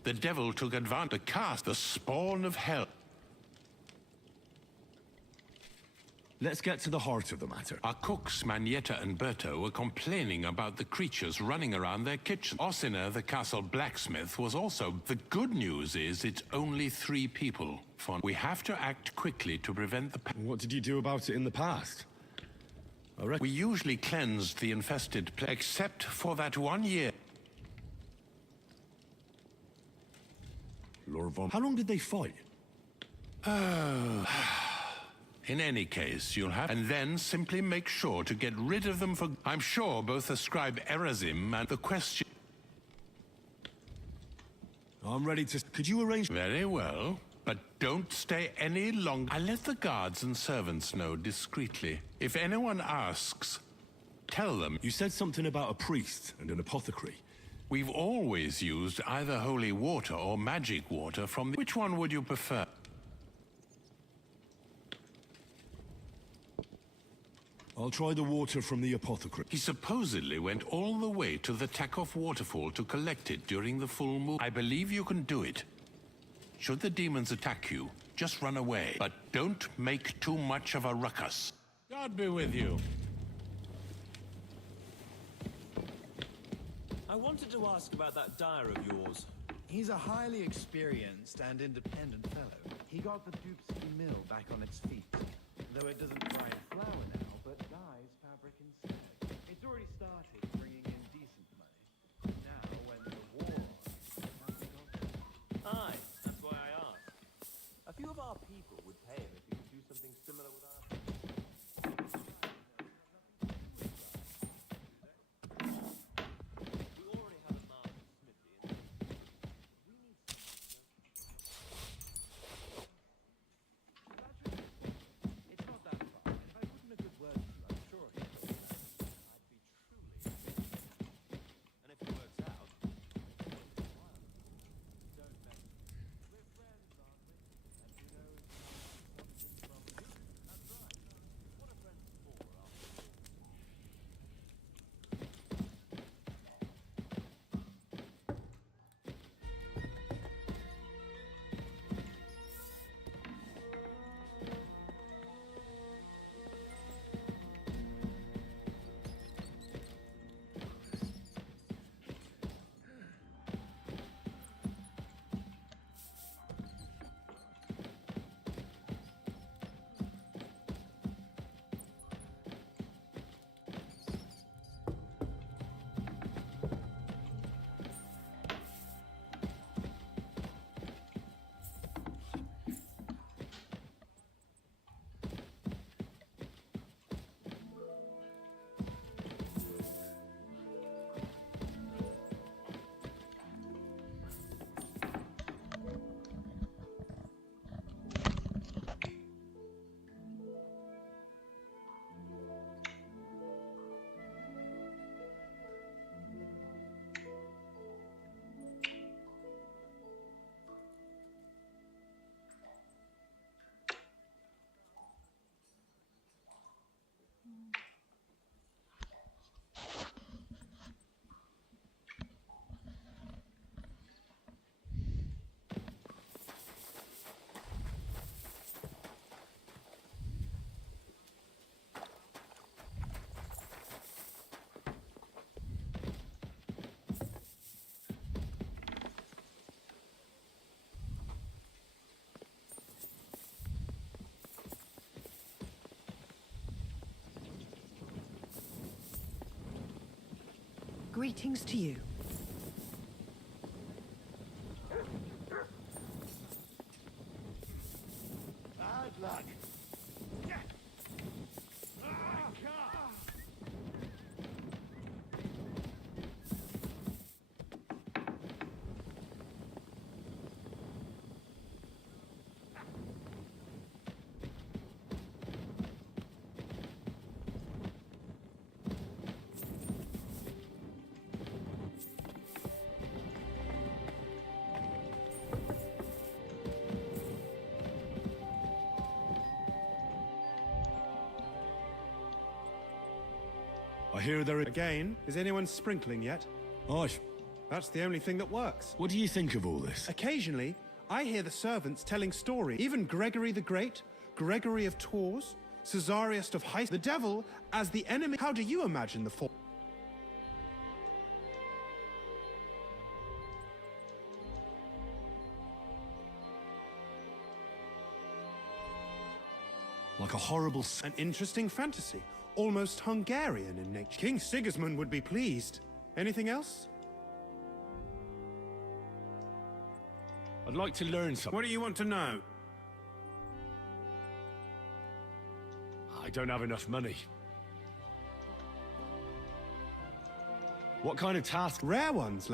The devil took advantage to cast the spawn of hell. Let's get to the heart of the matter. Our cooks, Manietta and Berto, were complaining about the creatures running around their kitchen. Ossina, the castle blacksmith, was also... The good news is it's only 3 people. We have to act quickly to prevent the... What did you do about it in the past? We usually cleansed the infested place, except for that 1 year. Lord Von... How long did they fight? In any case, you'll have... And then simply make sure to get rid of them for... I'm sure both the scribe Erazim and the question... I'm ready to... Could you arrange... Very well, but don't stay any longer. I'll let the guards and servants know discreetly. If anyone asks, tell them... You said something about a priest and an apothecary. We've always used either holy water or magic water from the... Which one would you prefer? I'll try the water from the apothecary. He supposedly went all the way to the Takov waterfall to collect it during the full moon. I believe you can do it. Should the demons attack you, just run away. But don't make too much of a ruckus. God be with you. I wanted to ask about that dyer of yours. He's a highly experienced and independent fellow. He got the Dupsky mill back on its feet. Though it doesn't grind flour now, but dyes fabric instead. It's already started bringing in decent money. Now, when the war on, nothing else. Aye, that's why I asked. A few of Greetings to you. Bad luck. I hear there are... Again, is anyone sprinkling yet? Osh. That's the only thing that works. What do you think of all this? Occasionally, I hear the servants telling stories. Even Gregory the Great, Gregory of Tours, Caesarius of High... The devil as the enemy... How do you imagine the fall? Like a horrible... An interesting fantasy. Almost Hungarian in nature. King Sigismund would be pleased. Anything else? I'd like to learn something. What do you want to know? I don't have enough money. What kind of task? Rare ones.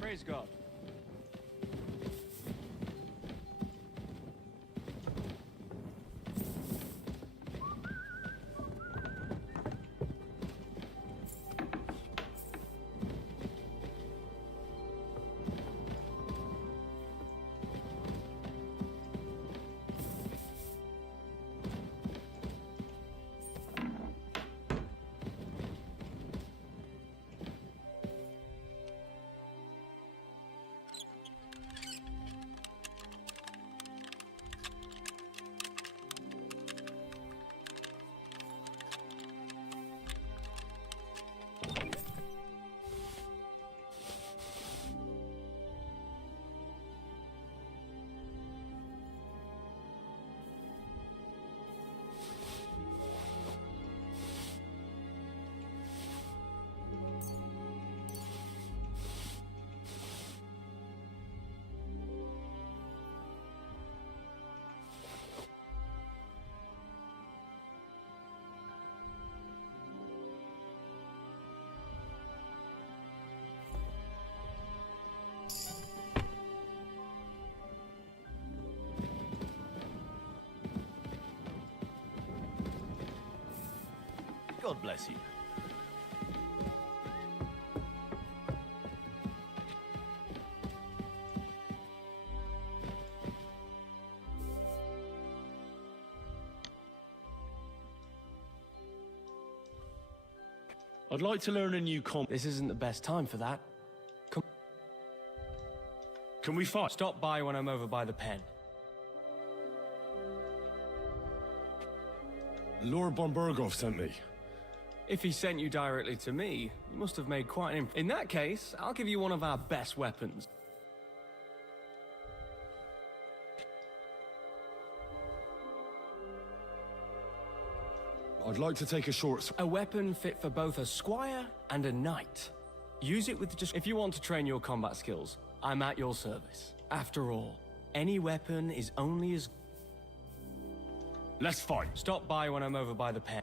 Praise God. God bless you. I'd like to learn a new This isn't the best time for that. Can we fight? Stop by when I'm over by the pen. Lord Bombergov sent me. If he sent you directly to me, you must have made quite an In that case, I'll give you one of our best weapons. I'd like to take a short... A weapon fit for both a squire and a knight. Use it with just... If you want to train your combat skills, I'm at your service. After all, any weapon is only as... Let's fight. Stop by when I'm over by the pen.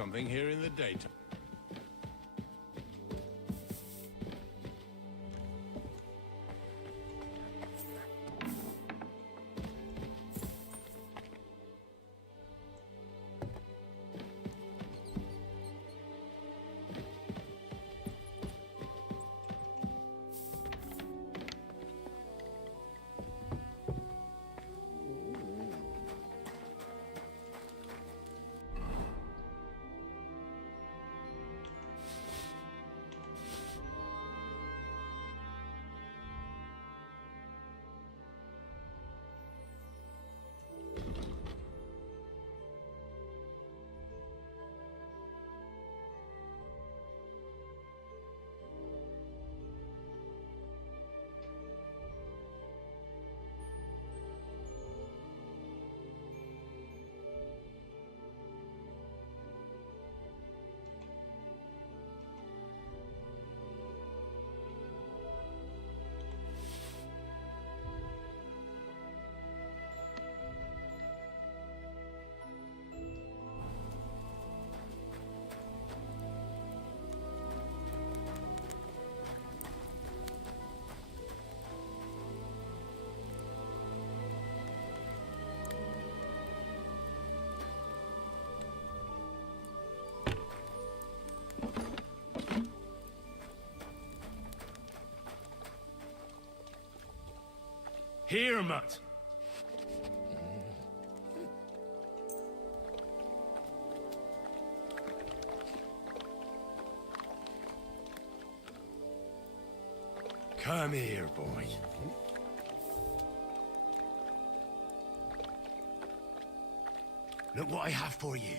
something here in the daytime. Here, Mutt. Come here, boy. Look what I have for you.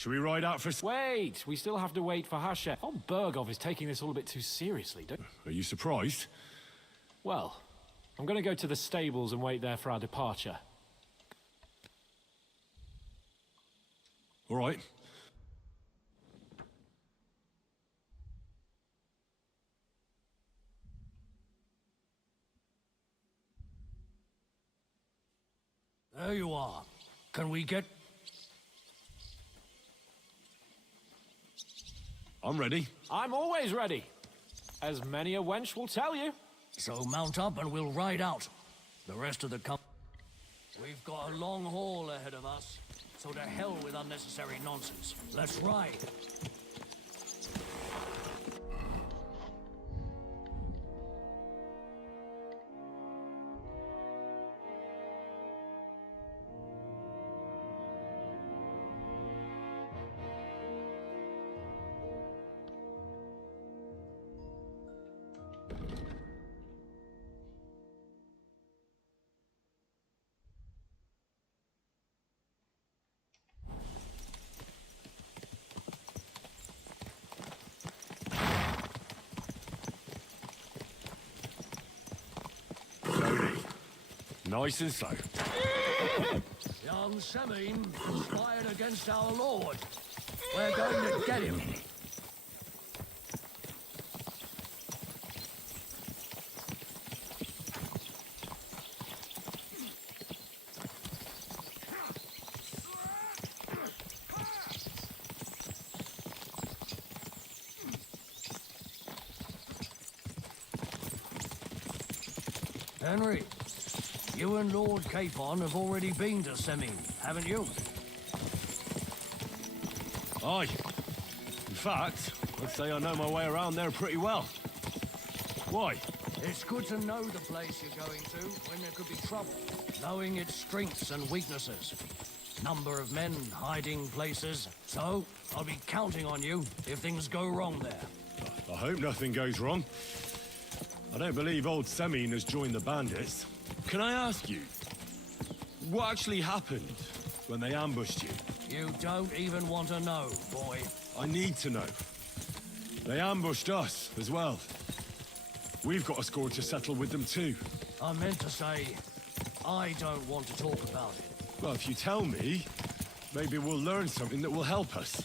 Should we ride out for... Wait! We still have to wait for Hashem. Old Bergov is taking this all a bit too seriously, don't... Are you surprised? Well, I'm gonna go to the stables and wait there for our departure. All right. There you are. Can we get... I'm ready. I'm always ready. As many a wench will tell you. So mount up and we'll ride out. The rest of the We've got a long haul ahead of us, so to hell with unnecessary nonsense. Let's ride. Nice and slow. Young Semine conspired against our Lord. We're going to get him. Henry, you and Lord Capon have already been to Semine, haven't you? Aye. In fact, I'd say I know my way around there pretty well. Why? It's good to know the place you're going to when there could be trouble. Knowing its strengths and weaknesses. Number of men, hiding places. So, I'll be counting on you if things go wrong there. I hope nothing goes wrong. I don't believe old Semyon has joined the bandits. Can I ask you, what actually happened when they ambushed you? You don't even want to know, boy. I need to know. They ambushed us as well. We've got a score to settle with them too. I meant to say, I don't want to talk about it. Well, if you tell me, maybe we'll learn something that will help us.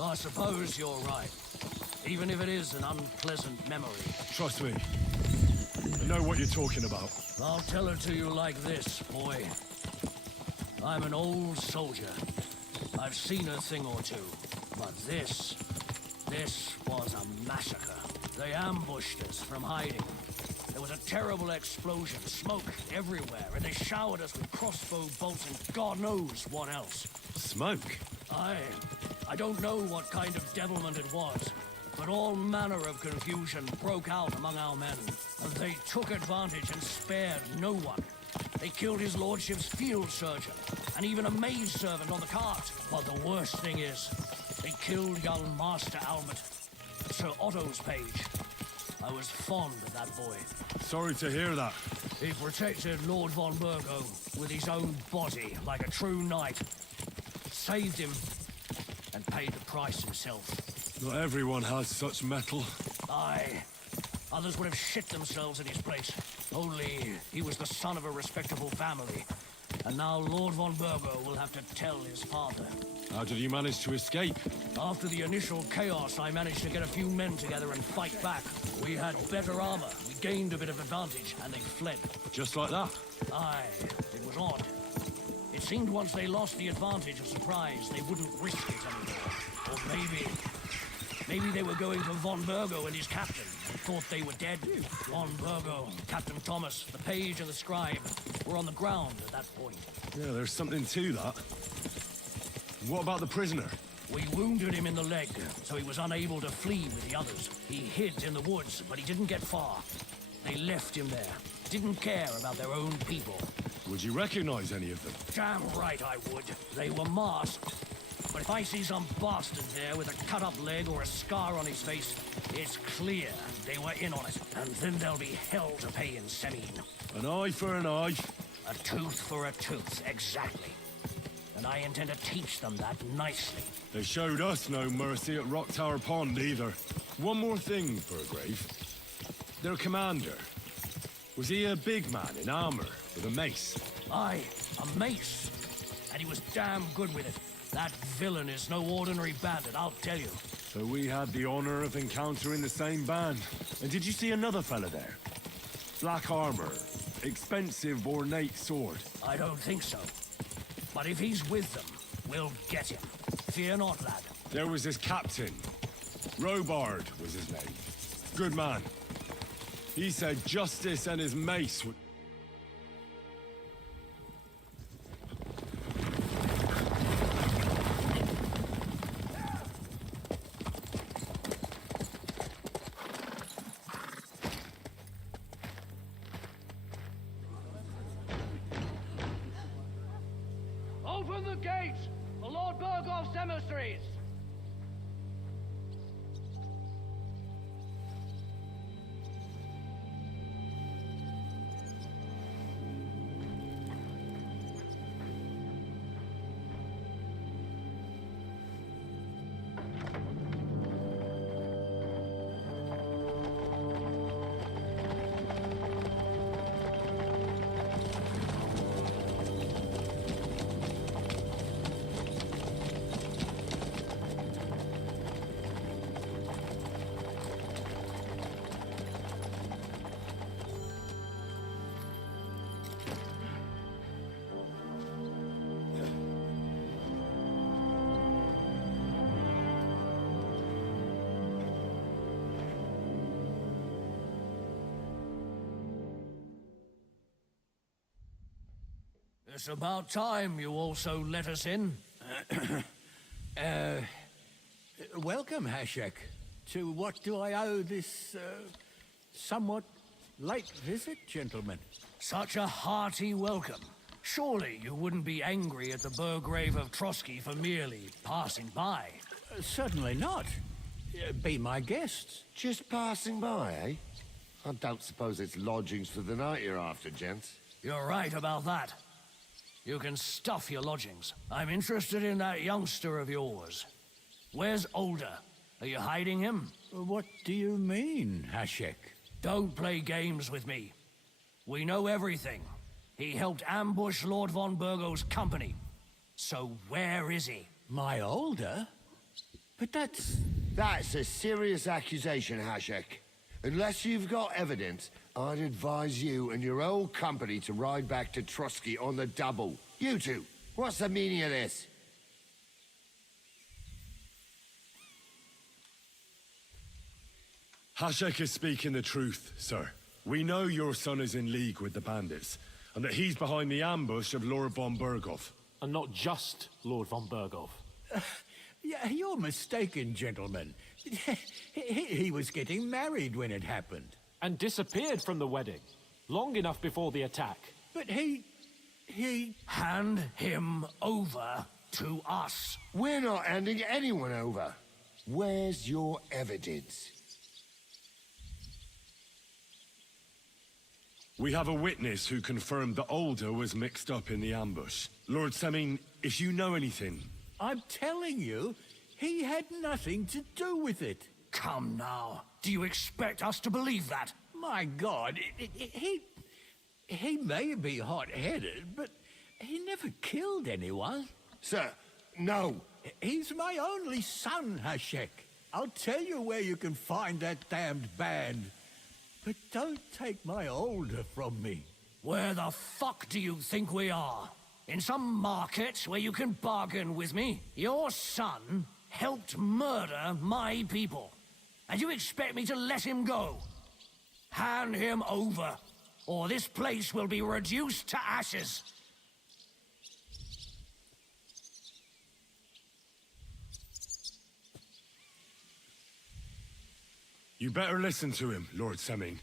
I suppose you're right. Even if it is an unpleasant memory. Trust me. I know what you're talking about. I'll tell it to you like this, boy. I'm an old soldier. I've seen a thing or two. But this was a massacre. They ambushed us from hiding. There was a terrible explosion, smoke everywhere, and they showered us with crossbow bolts and God knows what else. Smoke? I don't know what kind of devilment it was, but all manner of confusion broke out among our men, and they took advantage and spared no one. They killed his lordship's field surgeon, and even a maidservant on the cart. But the worst thing is, they killed young Master Albert, Sir Otto's page. I was fond of that boy. Sorry to hear that. He protected Lord von Burgo with his own body like a true knight. Saved him, and paid the price himself. Not everyone has such mettle. Aye. Others would have shit themselves in his place. Only he was the son of a respectable family. And now Lord von Burgo will have to tell his father. How did you manage to escape? After the initial chaos, I managed to get a few men together and fight back. We had better armor, we gained a bit of advantage, and they fled. Just like that? Aye, it was odd. It seemed once they lost the advantage of surprise, they wouldn't risk it anymore. Or maybe they were going for von Burgo and his captain, and thought they were dead. Von Burgo, Captain Thomas, the page and the scribe were on the ground at that point. Yeah, there's something to that. What about the prisoner? We wounded him in the leg, so he was unable to flee with the others. He hid in the woods, but he didn't get far. They left him there. Didn't care about their own people. Would you recognize any of them? Damn right I would. They were masked. But if I see some bastard there with a cut-up leg or a scar on his face, it's clear they were in on it. And then there'll be hell to pay in Semyon. An eye for an eye. A tooth for a tooth, exactly. And I intend to teach them that nicely. They showed us no mercy at Rock Tower Pond either. One more thing, Burgrave. Their commander. Was he a big man in armor with a mace? Aye, a mace. And he was damn good with it. That villain is no ordinary bandit, I'll tell you. So we had the honor of encountering the same band. And did you see another fella there? Black armor, expensive ornate sword. I don't think so. But if he's with them, we'll get him. Fear not, lad. There was his captain. Robard was his name. Good man. He said justice and his mace would... Open the gates for Lord Burgoff's emissaries! It's about time you also let us in. Welcome, Hashek. To what do I owe this, somewhat late visit, gentlemen? Such a hearty welcome. Surely you wouldn't be angry at the Burgrave of Trotsky for merely passing by. Certainly not. Be my guests. Just passing by, eh? I don't suppose it's lodgings for the night you're after, gents. You're right about that. You can stuff your lodgings. I'm interested in that youngster of yours. Where's Older? Are you hiding him? What do you mean, Hashek? Don't play games with me. We know everything. He helped ambush Lord von Burgo's company. So where is he? My Older? But That's a serious accusation, Hashek. Unless you've got evidence, I'd advise you and your old company to ride back to Trusky on the double. You two, what's the meaning of this? Hashek is speaking the truth, sir. We know your son is in league with the bandits, and that he's behind the ambush of Lord von Burgov. And not just Lord von Burgov. Yeah, you're mistaken, gentlemen. He was getting married when it happened. And disappeared from the wedding, long enough before the attack. But he... Hand him over to us. We're not handing anyone over. Where's your evidence? We have a witness who confirmed that Older was mixed up in the ambush. Lord Semin, if you know anything... I'm telling you, he had nothing to do with it. Come now. Do you expect us to believe that? My God, he may be hot-headed, but he never killed anyone. Sir, no. He's my only son, Hashek. I'll tell you where you can find that damned band. But don't take my Older from me. Where the fuck do you think we are? In some market where you can bargain with me? Your son helped murder my people. And you expect me to let him go? Hand him over, or this place will be reduced to ashes. You better listen to him, Lord Semin.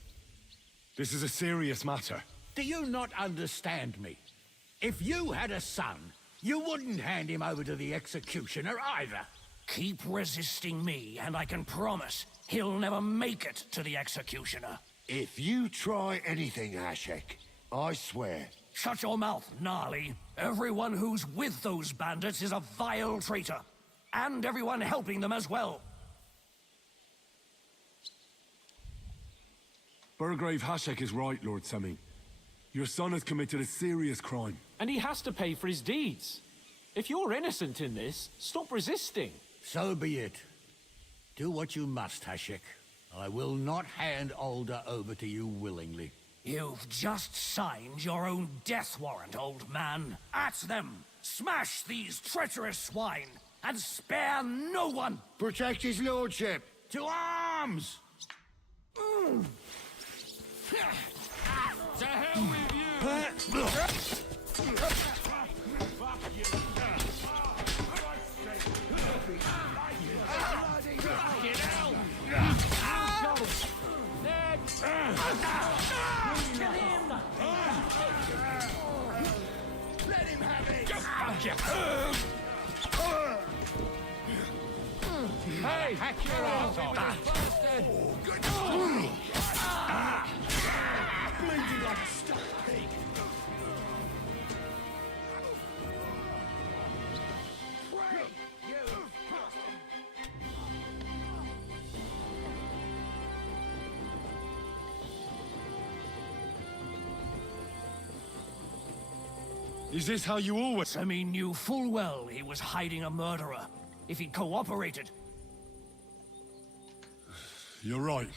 This is a serious matter. Do you not understand me? If you had a son, you wouldn't hand him over to the executioner either. Keep resisting me, and I can promise he'll never make it to the executioner. If you try anything, Hashek, I swear. Shut your mouth, Gnarly. Everyone who's with those bandits is a vile traitor. And everyone helping them as well. Burgrave Hashek is right, Lord Semin. Your son has committed a serious crime. And he has to pay for his deeds. If you're innocent in this, stop resisting. So be it. Do what you must, Hashek. I will not hand Older over to you willingly. You've just signed your own death warrant, old man. At them! Smash these treacherous swine! And spare no one! Protect his lordship! To arms! To hell with you! Let him have it! Hey, hack your ass off! Bleeding like a stuck pig! Pray, you bastard! Is this how you always... I mean, knew full well he was hiding a murderer. If he'd cooperated. You're right.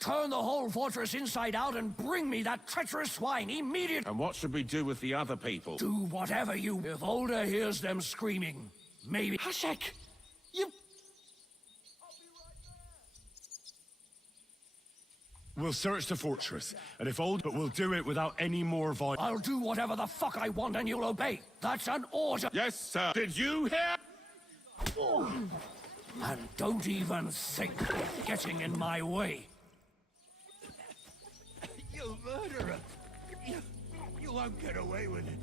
Turn the whole fortress inside out and bring me that treacherous swine immediately! And what should we do with the other people? Do whatever you... If Older hears them screaming, maybe... Hashek! You... We'll search the fortress, and if old, but we'll do it without any more violence. I'll do whatever the fuck I want and you'll obey. That's an order. Yes, sir. Did you hear? And don't even think of getting in my way. You murderer! You won't get away with it.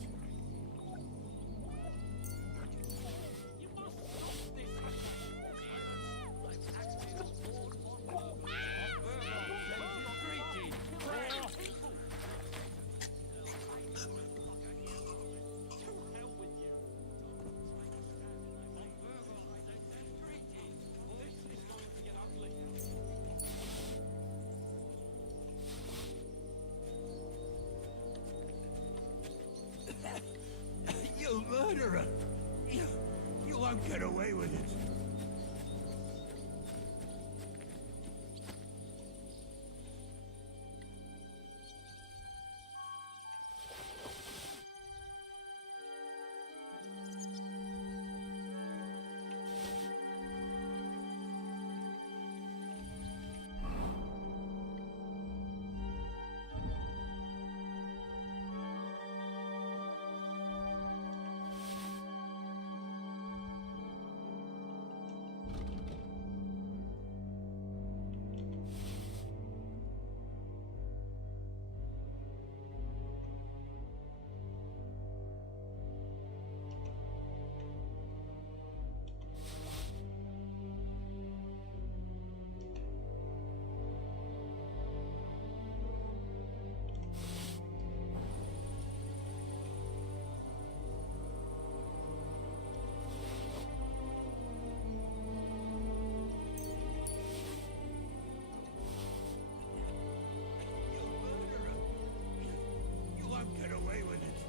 get away with it. Get away with it.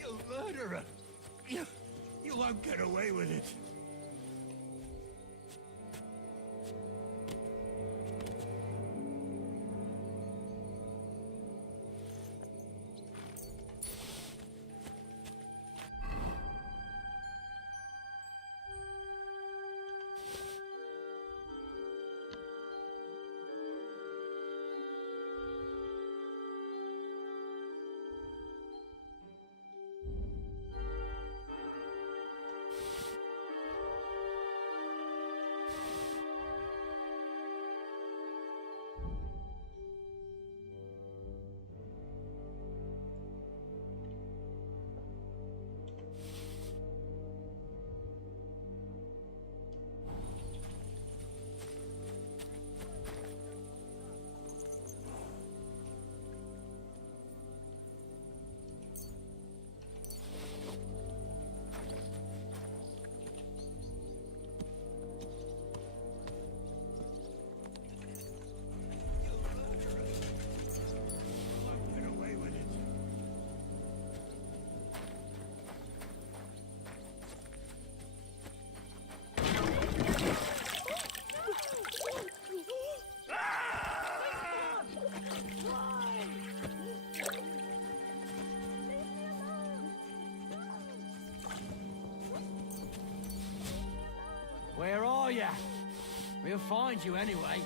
You murderer! You won't get away with it. Where are ya? We'll find you anyway.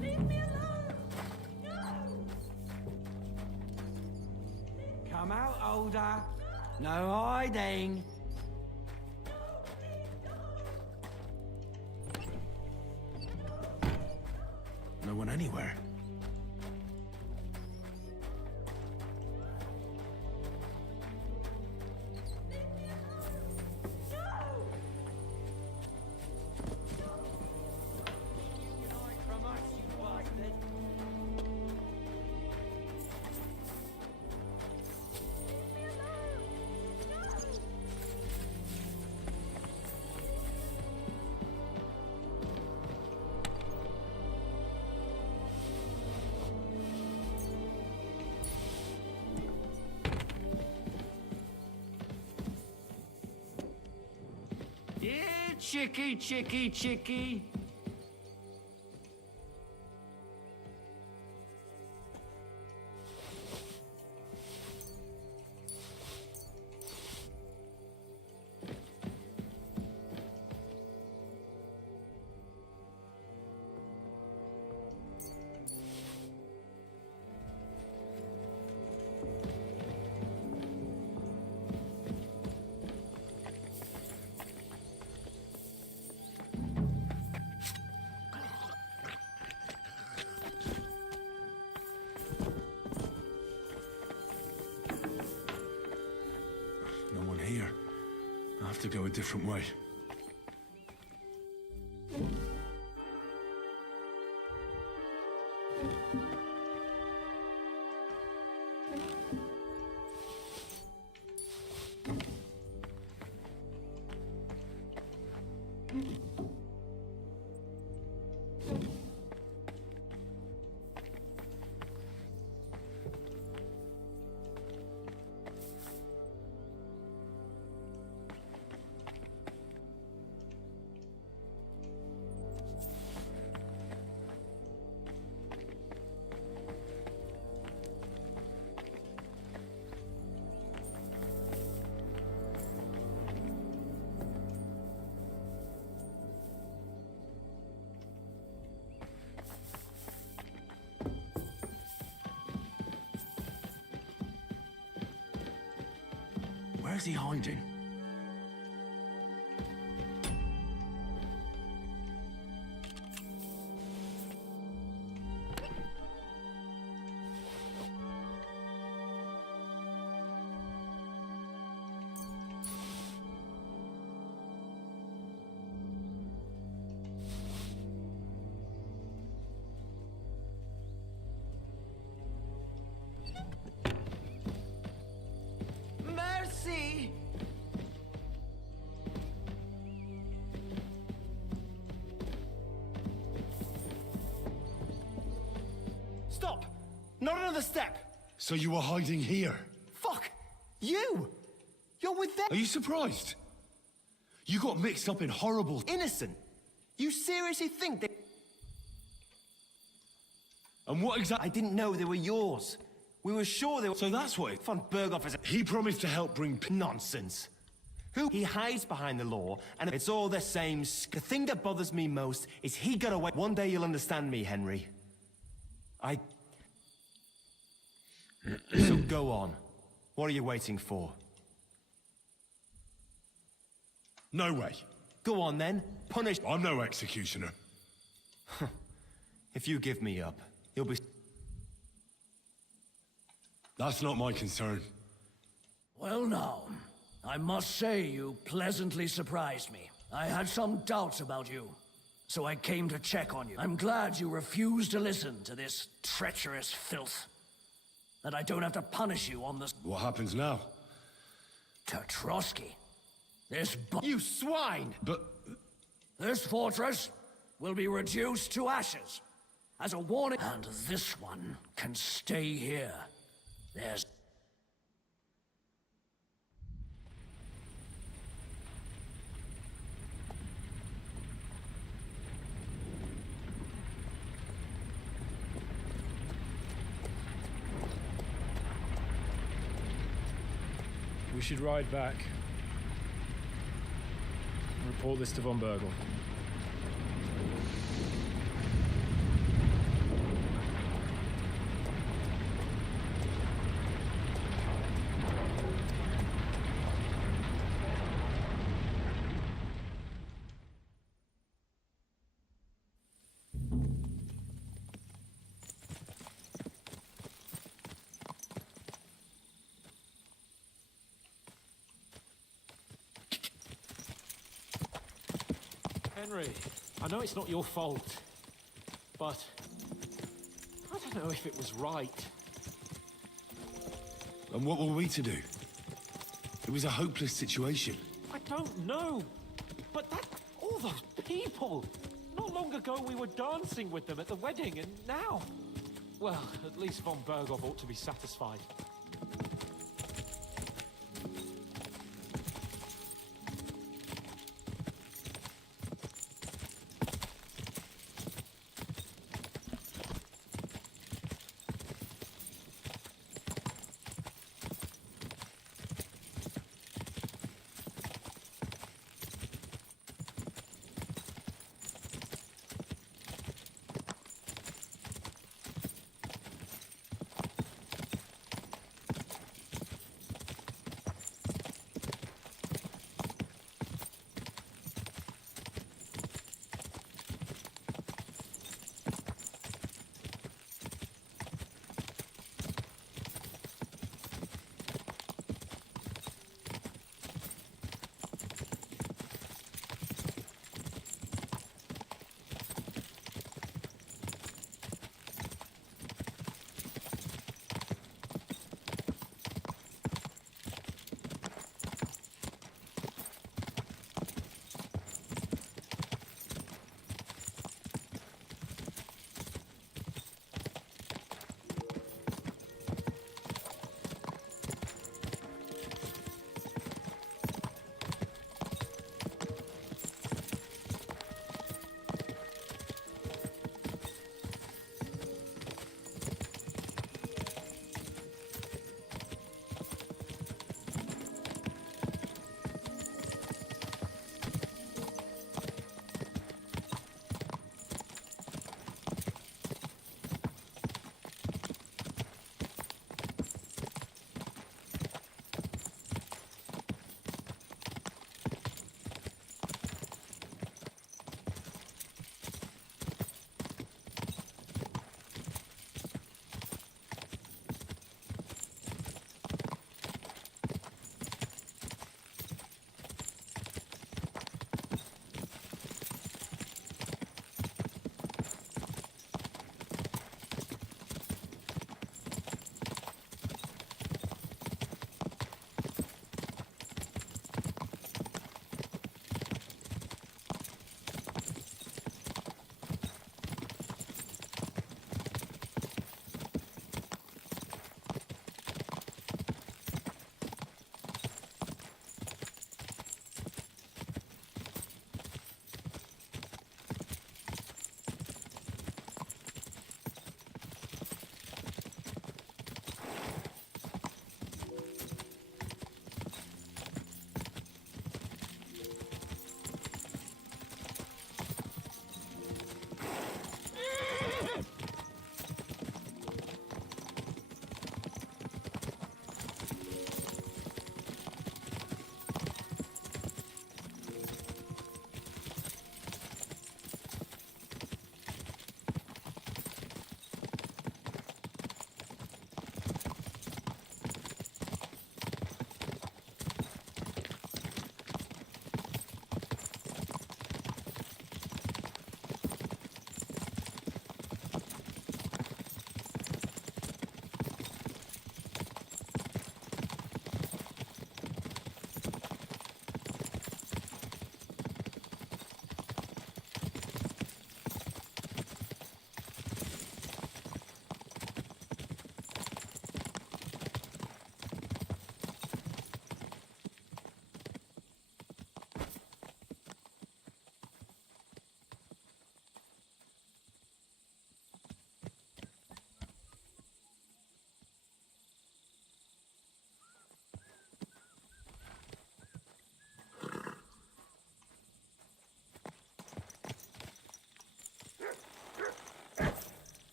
Leave me alone! No! Come out, older. No hiding. No one anywhere. Yeah, chicky, chicky, chicky. No one here. I have to go a different way. Where's he hiding? Mercy! Stop! Not another step! So you were hiding here? Fuck! You! You're with them! Are you surprised? You got mixed up in horrible... Innocent! You seriously think that... And what exactly... I didn't know they were yours. We were sure they were... So that's what... Von Berghoff is... He promised to help bring... Nonsense. Who? He hides behind the law, and it's all the same... The thing that bothers me most is he got away... One day you'll understand me, Henry. So go on. What are you waiting for? No way. Go on, then. Punish... I'm no executioner. If you give me up, you'll be... That's not my concern. Well now, I must say you pleasantly surprised me. I had some doubts about you, so I came to check on you. I'm glad you refused to listen to this treacherous filth. That I don't have to punish you on this... What happens now? Trotsky. You swine! But... This fortress will be reduced to ashes. As a warning... And this one can stay here. There's... We should ride back. Report this to von Bergel. Henry, I know it's not your fault, but I don't know if it was right. And what were we to do? It was a hopeless situation. I don't know, but all those people! Not long ago we were dancing with them at the wedding, and now... Well, at least von Berghoff ought to be satisfied.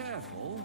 careful.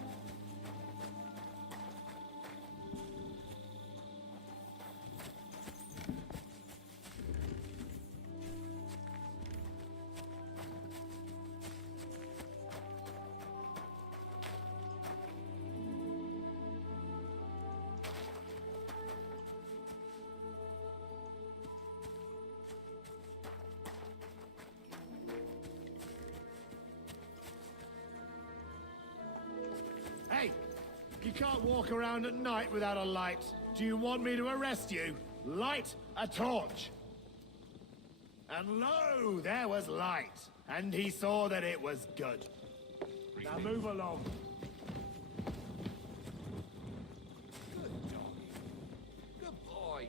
Hey! You can't walk around at night without a light. Do you want me to arrest you? Light a torch! And lo, there was light. And he saw that it was good. Now move along. Good boy.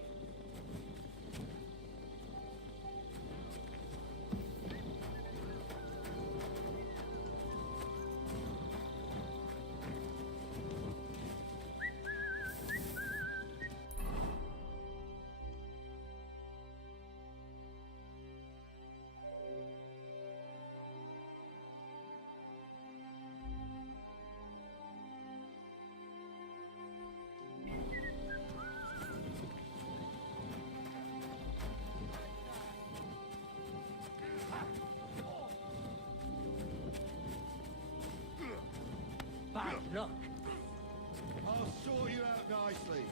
Bad luck. I'll sort you out nicely.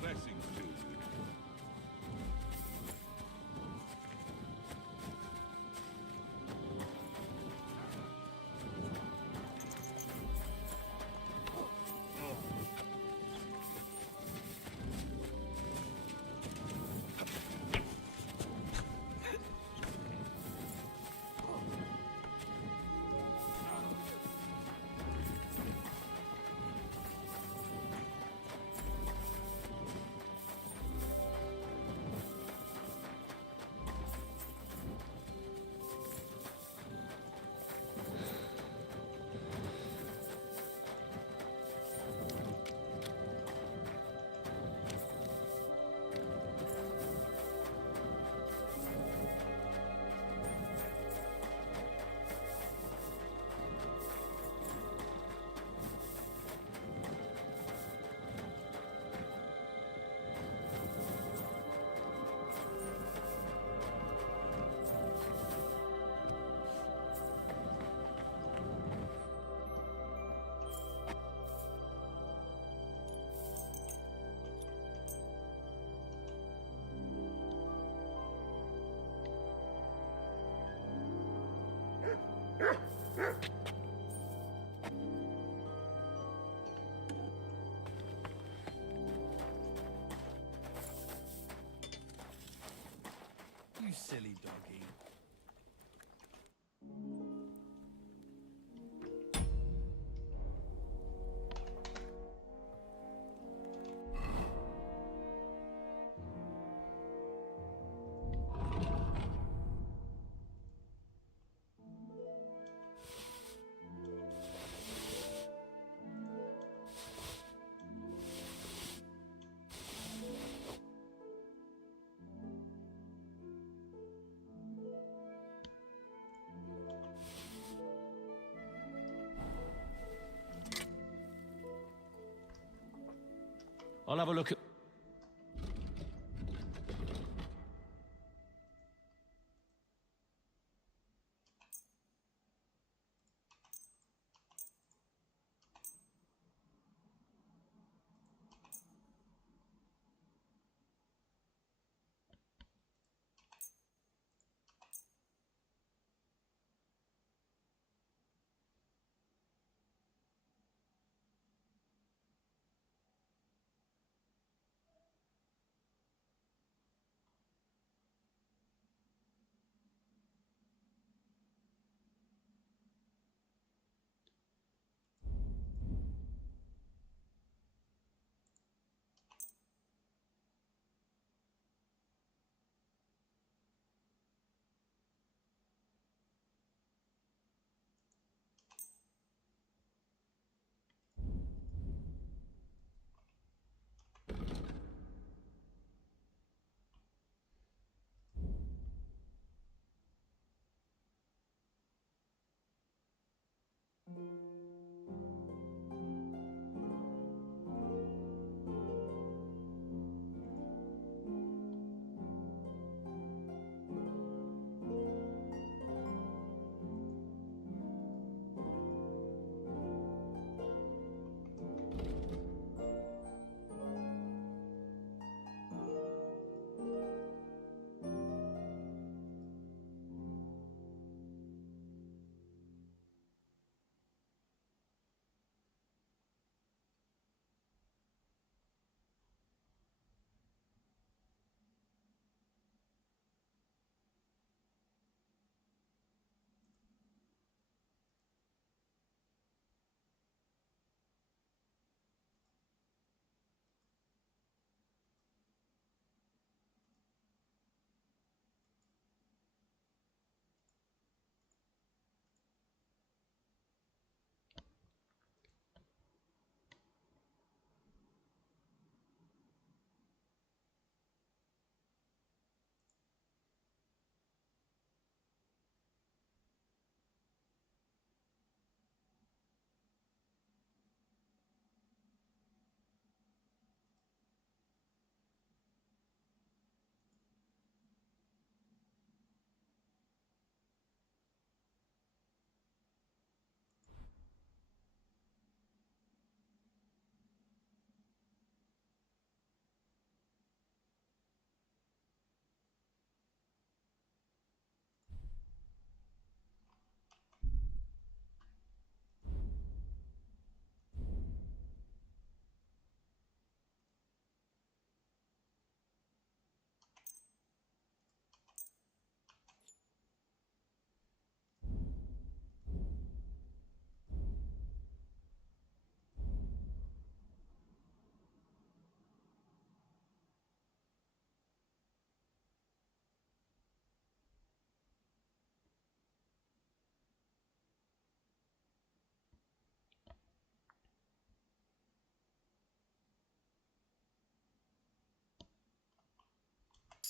Blessings to you. You silly doggy. I'll have a look at...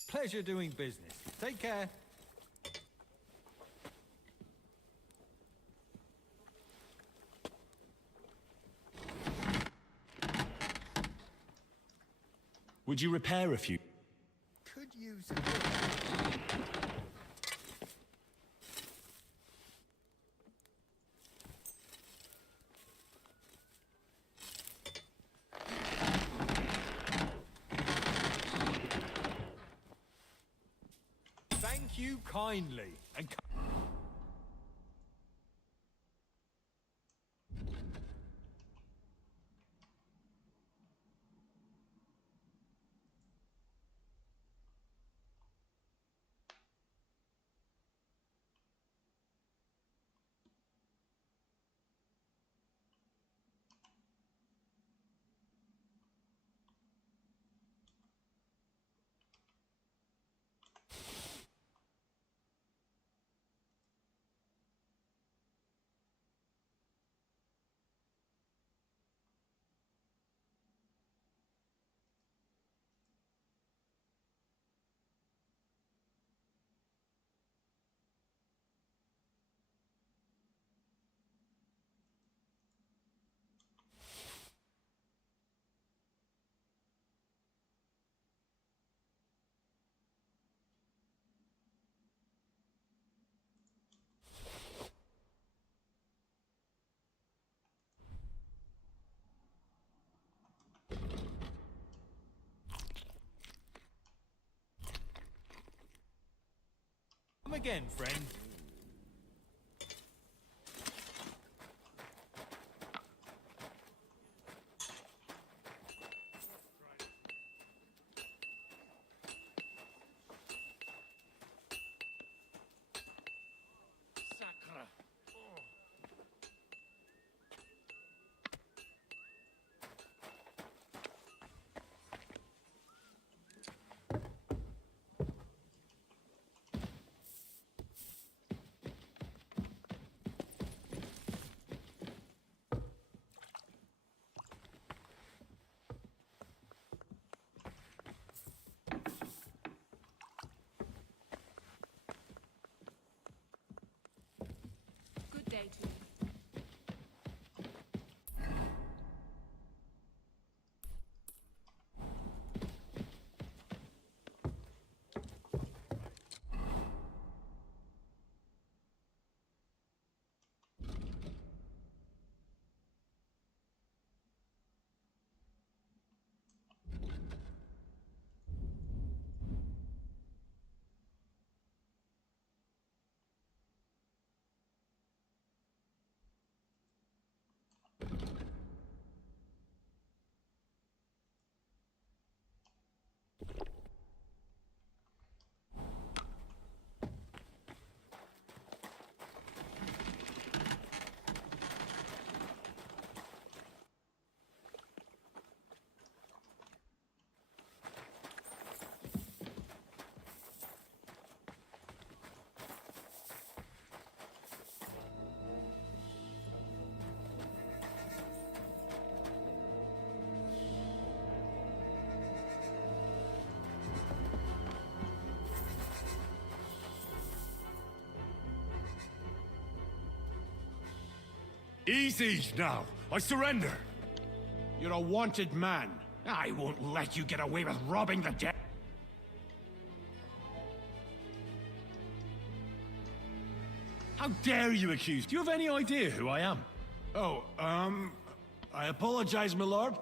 Pleasure doing business. Take care. Would you repair a few? Could use a bit. Thank you kindly. And come again, friend. Good day to you. Easy now. I surrender. You're a wanted man. I won't let you get away with robbing the dead. How dare you accuse? Do you have any idea who I am? Oh, I apologize, my lord.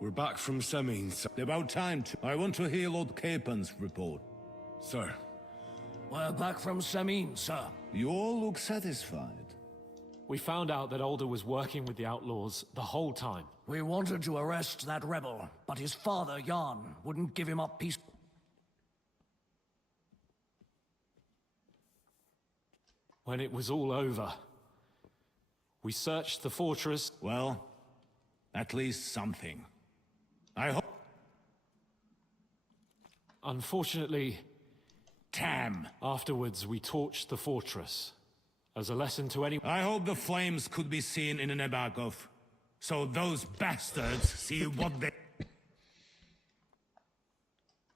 We're back from Semin, sir. About time to... I want to hear Lord Capen's report. Sir. We're back from Semin, sir. You all look satisfied. We found out that Alder was working with the outlaws the whole time. We wanted to arrest that rebel, but his father, Jan, wouldn't give him up peace. When it was all over, we searched the fortress. Well, at least something. I hope... Unfortunately... Damn! Afterwards, we torched the fortress. As a lesson to anyone... I hope the flames could be seen in Nebakov. So those bastards see what they...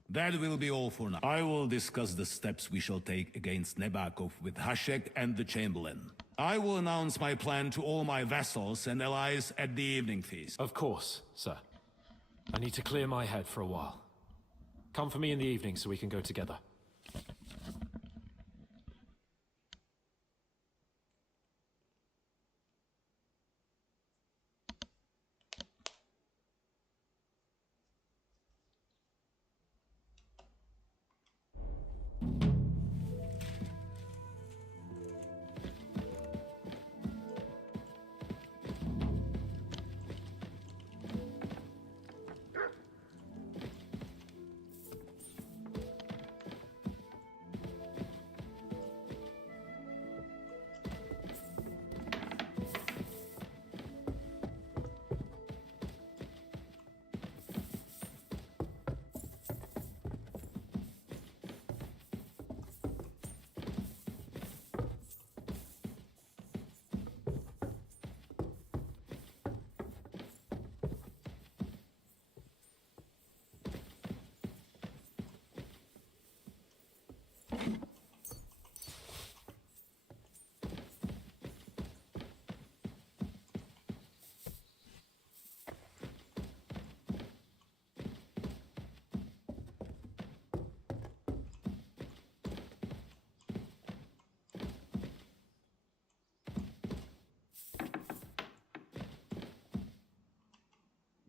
That will be all for now. I will discuss the steps we shall take against Nebakov with Hashek and the Chamberlain. I will announce my plan to all my vassals and allies at the evening feast. Of course, sir. I need to clear my head for a while. Come for me in the evening so we can go together.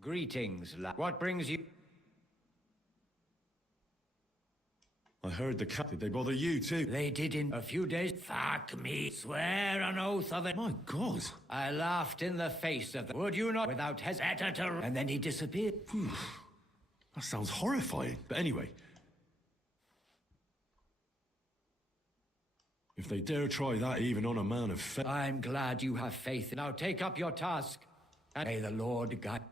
Greetings, lad. What brings you... I heard the cat. Did they bother you too? They did in a few days. Fuck me. Swear an oath of it. My God. I laughed in the face of them. Would you not? Without hesitation. And then he disappeared. That sounds horrifying. But anyway. If they dare try that even on a man of faith... I'm glad you have faith. Now take up your task. And may the Lord guide...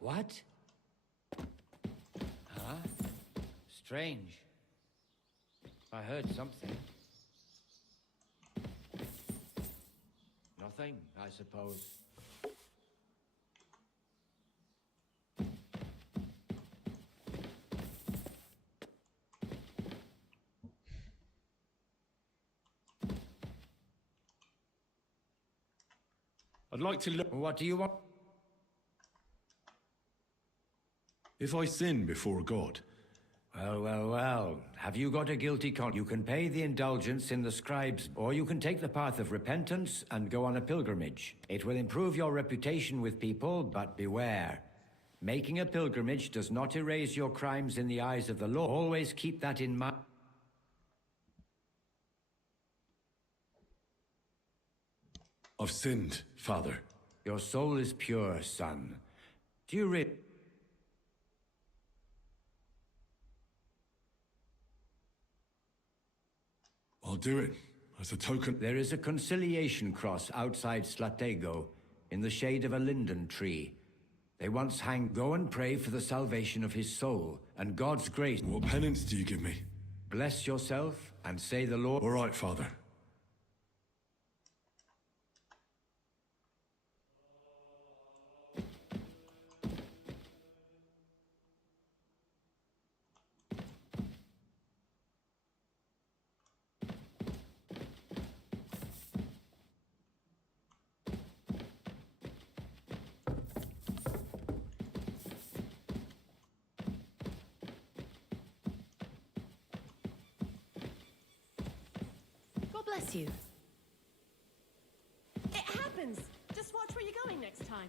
What? Huh? Strange. I heard something. Nothing, I suppose. I'd like to look... What do you want? If I sin before God... Well. Have you got a guilty conscience? You can pay the indulgence in the scribes, or you can take the path of repentance and go on a pilgrimage. It will improve your reputation with people, but beware. Making a pilgrimage does not erase your crimes in the eyes of the law. Always keep that in mind. I've sinned, Father. Your soul is pure, son. Do you read? I'll do it, as a token. There is a conciliation cross outside Slatego, in the shade of a linden tree. They once hang. Go and pray for the salvation of his soul, and God's grace. What penance do you give me? Bless yourself, and say the Lord... All right, Father. Bless you. It happens! Just watch where you're going next time.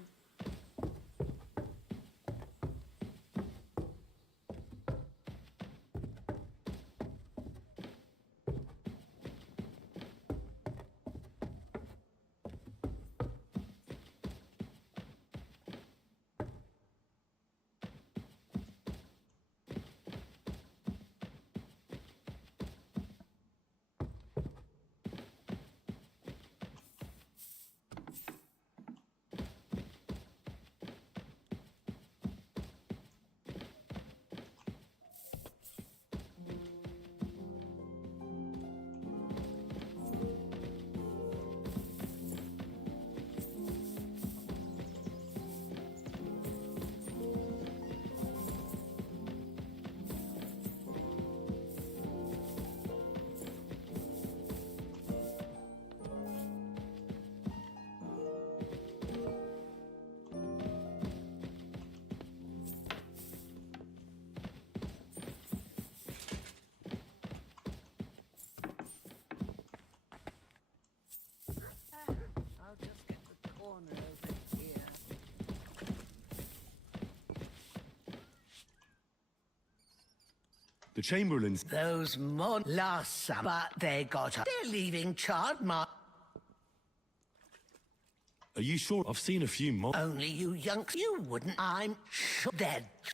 I'll just get the corner over here. The Chamberlains. Those last summer, but they got up. They're leaving Chardmar. Are you sure? I've seen a few more. Only you younks, you wouldn't. I'm sure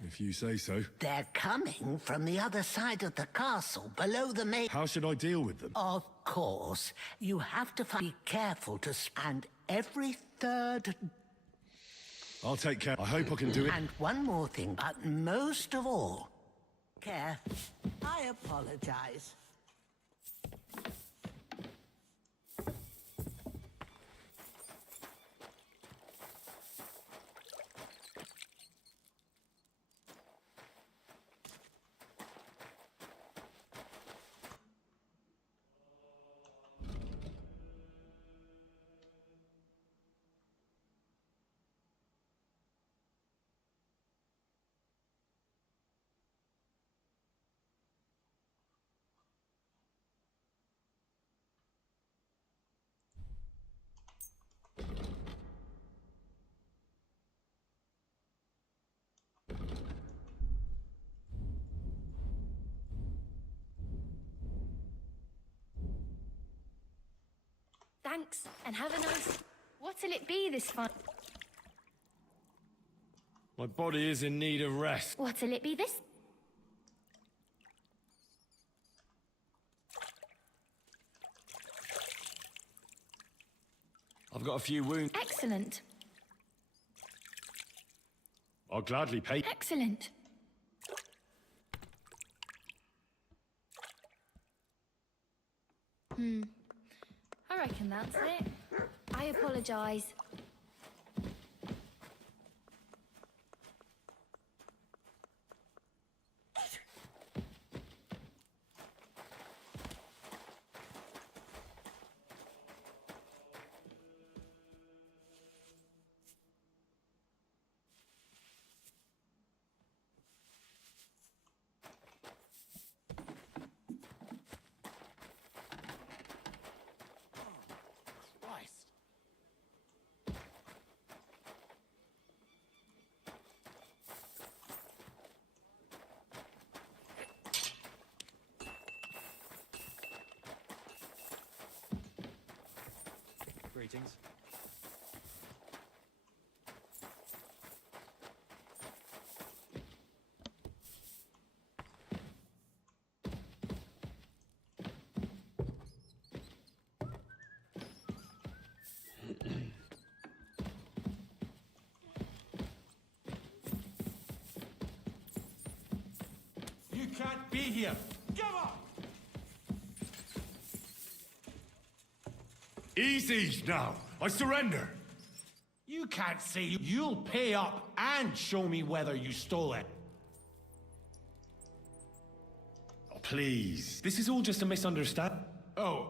If you say so. they're coming from the other side of the castle, below the main. How should I deal with them? Of course, you have to be careful to and every third. I'll take care. I hope I can do it. And one more thing, but most of all, care. I apologize. Thanks, and have a nice... What'll it be this fun? My body is in need of rest. What'll it be this... I've got a few wounds. Excellent. I'll gladly pay. Excellent. I reckon that's it. I apologize. Greetings. You can't be here. Give up! Easy now. I surrender. You can't say you'll pay up and show me whether you stole it. Oh, please. This is all just a misunderstanding. Oh,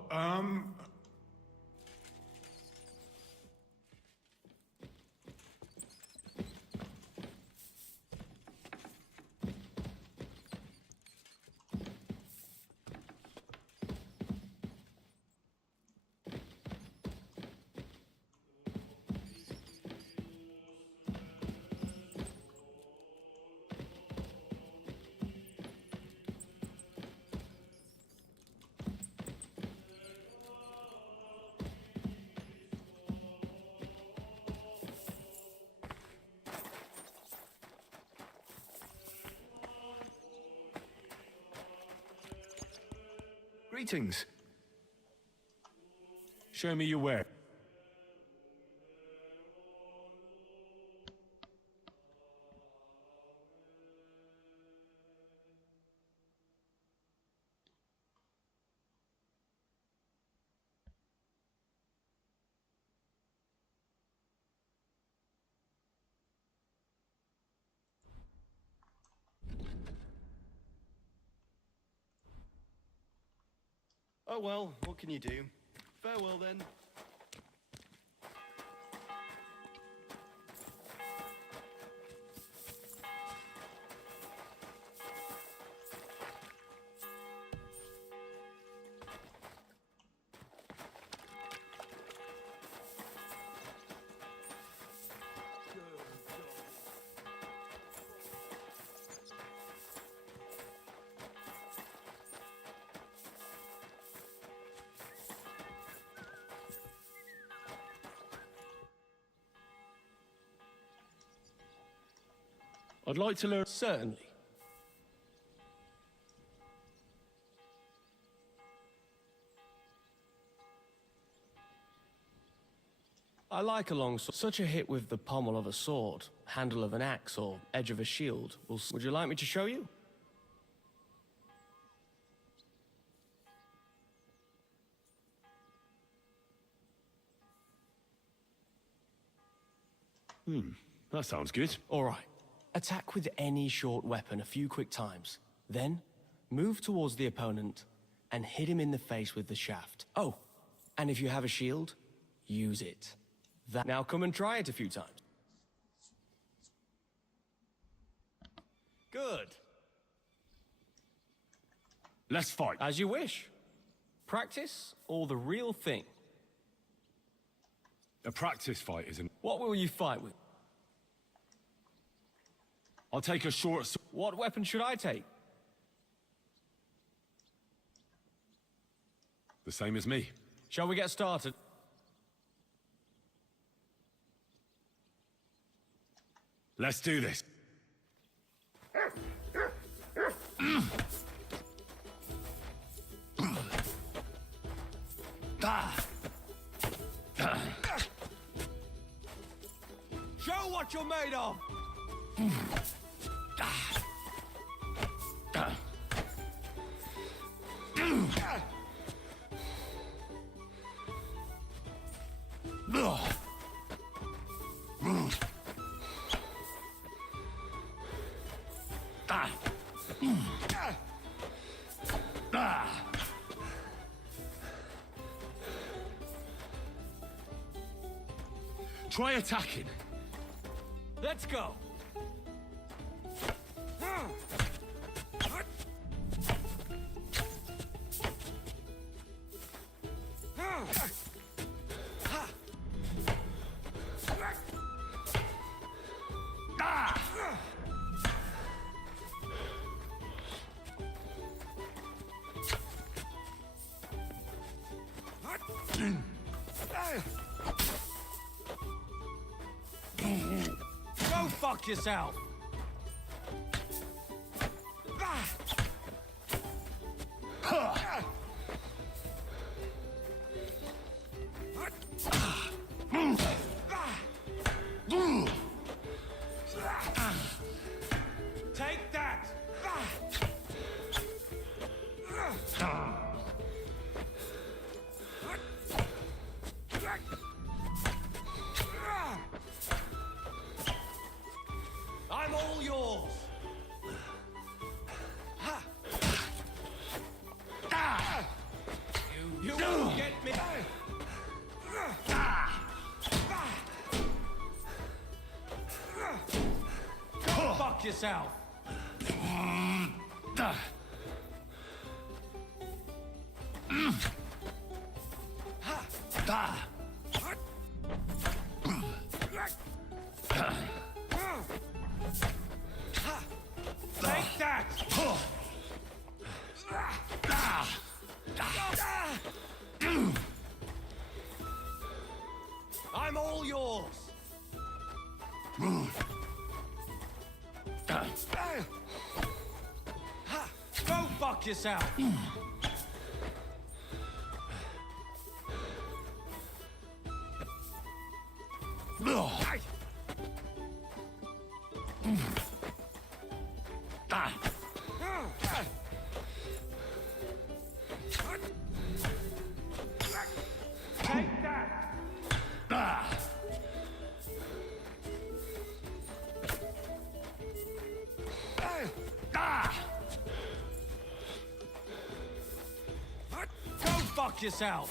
Greetings. Show me your where. Oh well, what can you do? Farewell then. I'd like to learn. Certainly. I like a long sword. Such a hit with the pommel of a sword, handle of an axe, or edge of a shield. Would you like me to show you? That sounds good. All right. Attack with any short weapon a few quick times. Then, move towards the opponent and hit him in the face with the shaft. Oh, and if you have a shield, use it. Now come and try it a few times. Good. Let's fight. As you wish. Practice or the real thing? A practice fight isn't. What will you fight with? I'll take a short. What weapon should I take? The same as me. Shall we get started? Let's do this. Show what you're made of! Try attacking. Let's go. Go fuck yourself! Take that! I'm all yours! You won't get me! Go fuck yourself! Take that! I'm all yours! Go fuck yourself! Take that! Go fuck yourself!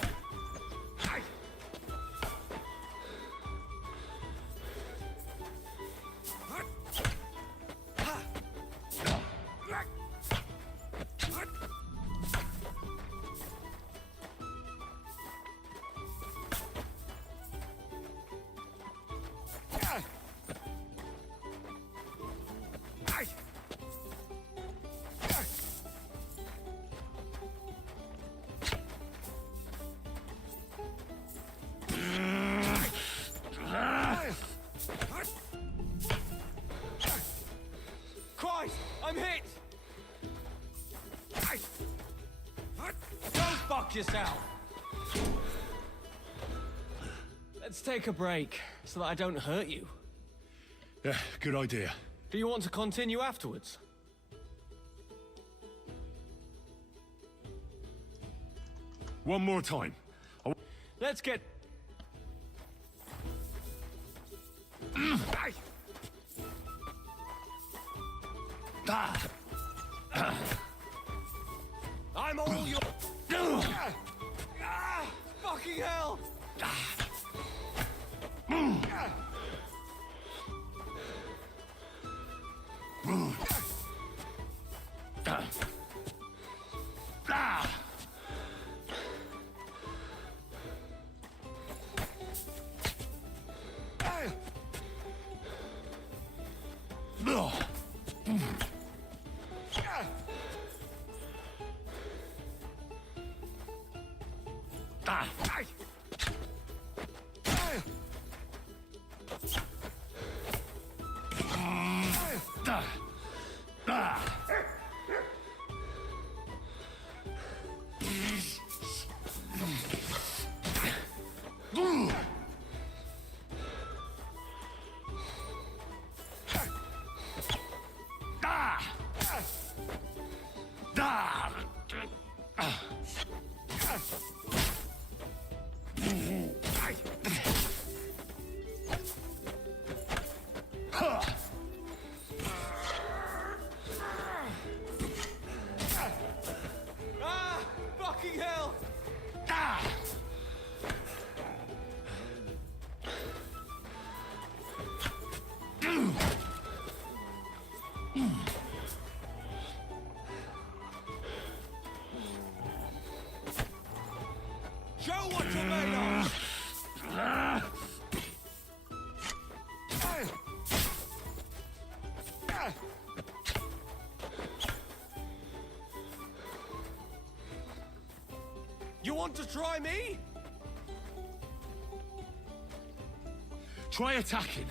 Christ! I'm hit! Go fuck yourself! Let's take a break, so that I don't hurt you. Yeah, good idea. Do you want to continue afterwards? One more time. Let's get... I'm all your... Fucking hell! Fucking hell! Show what you're made of! You want to try me? Try attacking.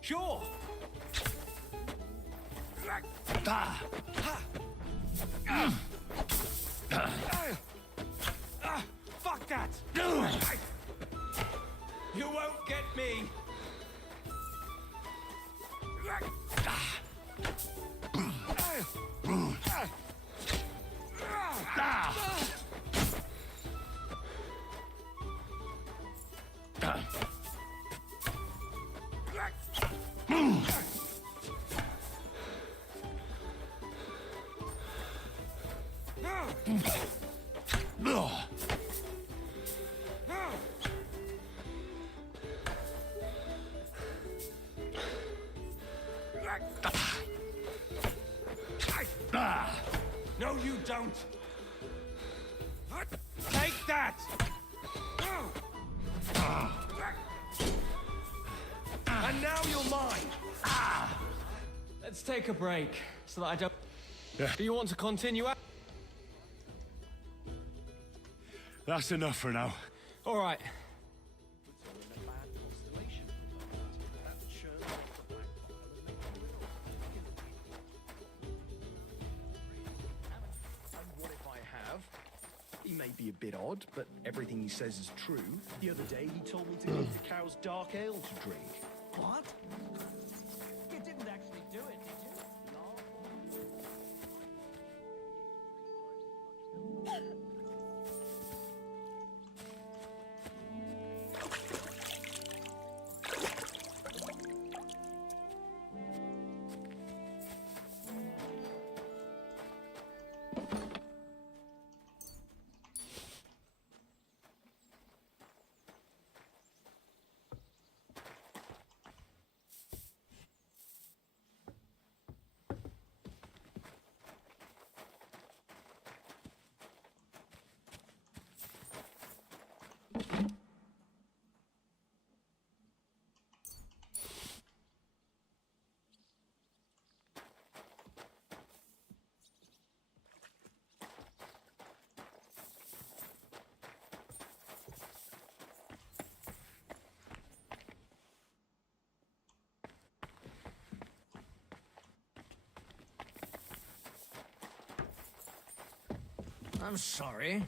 Sure. Fuck that! You won't get me! No, you don't! Take that! And now you're mine! Let's take a break, so that I don't... Yeah. Do you want to continue? That's enough for now. All right. He may may be a bit odd, but everything he says is true. The other day, he told me to give the cows dark ale to drink. What? You didn't actually do it, did you? I'm sorry.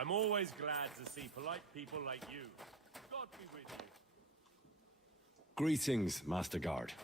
I'm always glad to see polite people like you. God be with you. Greetings, Master Guard.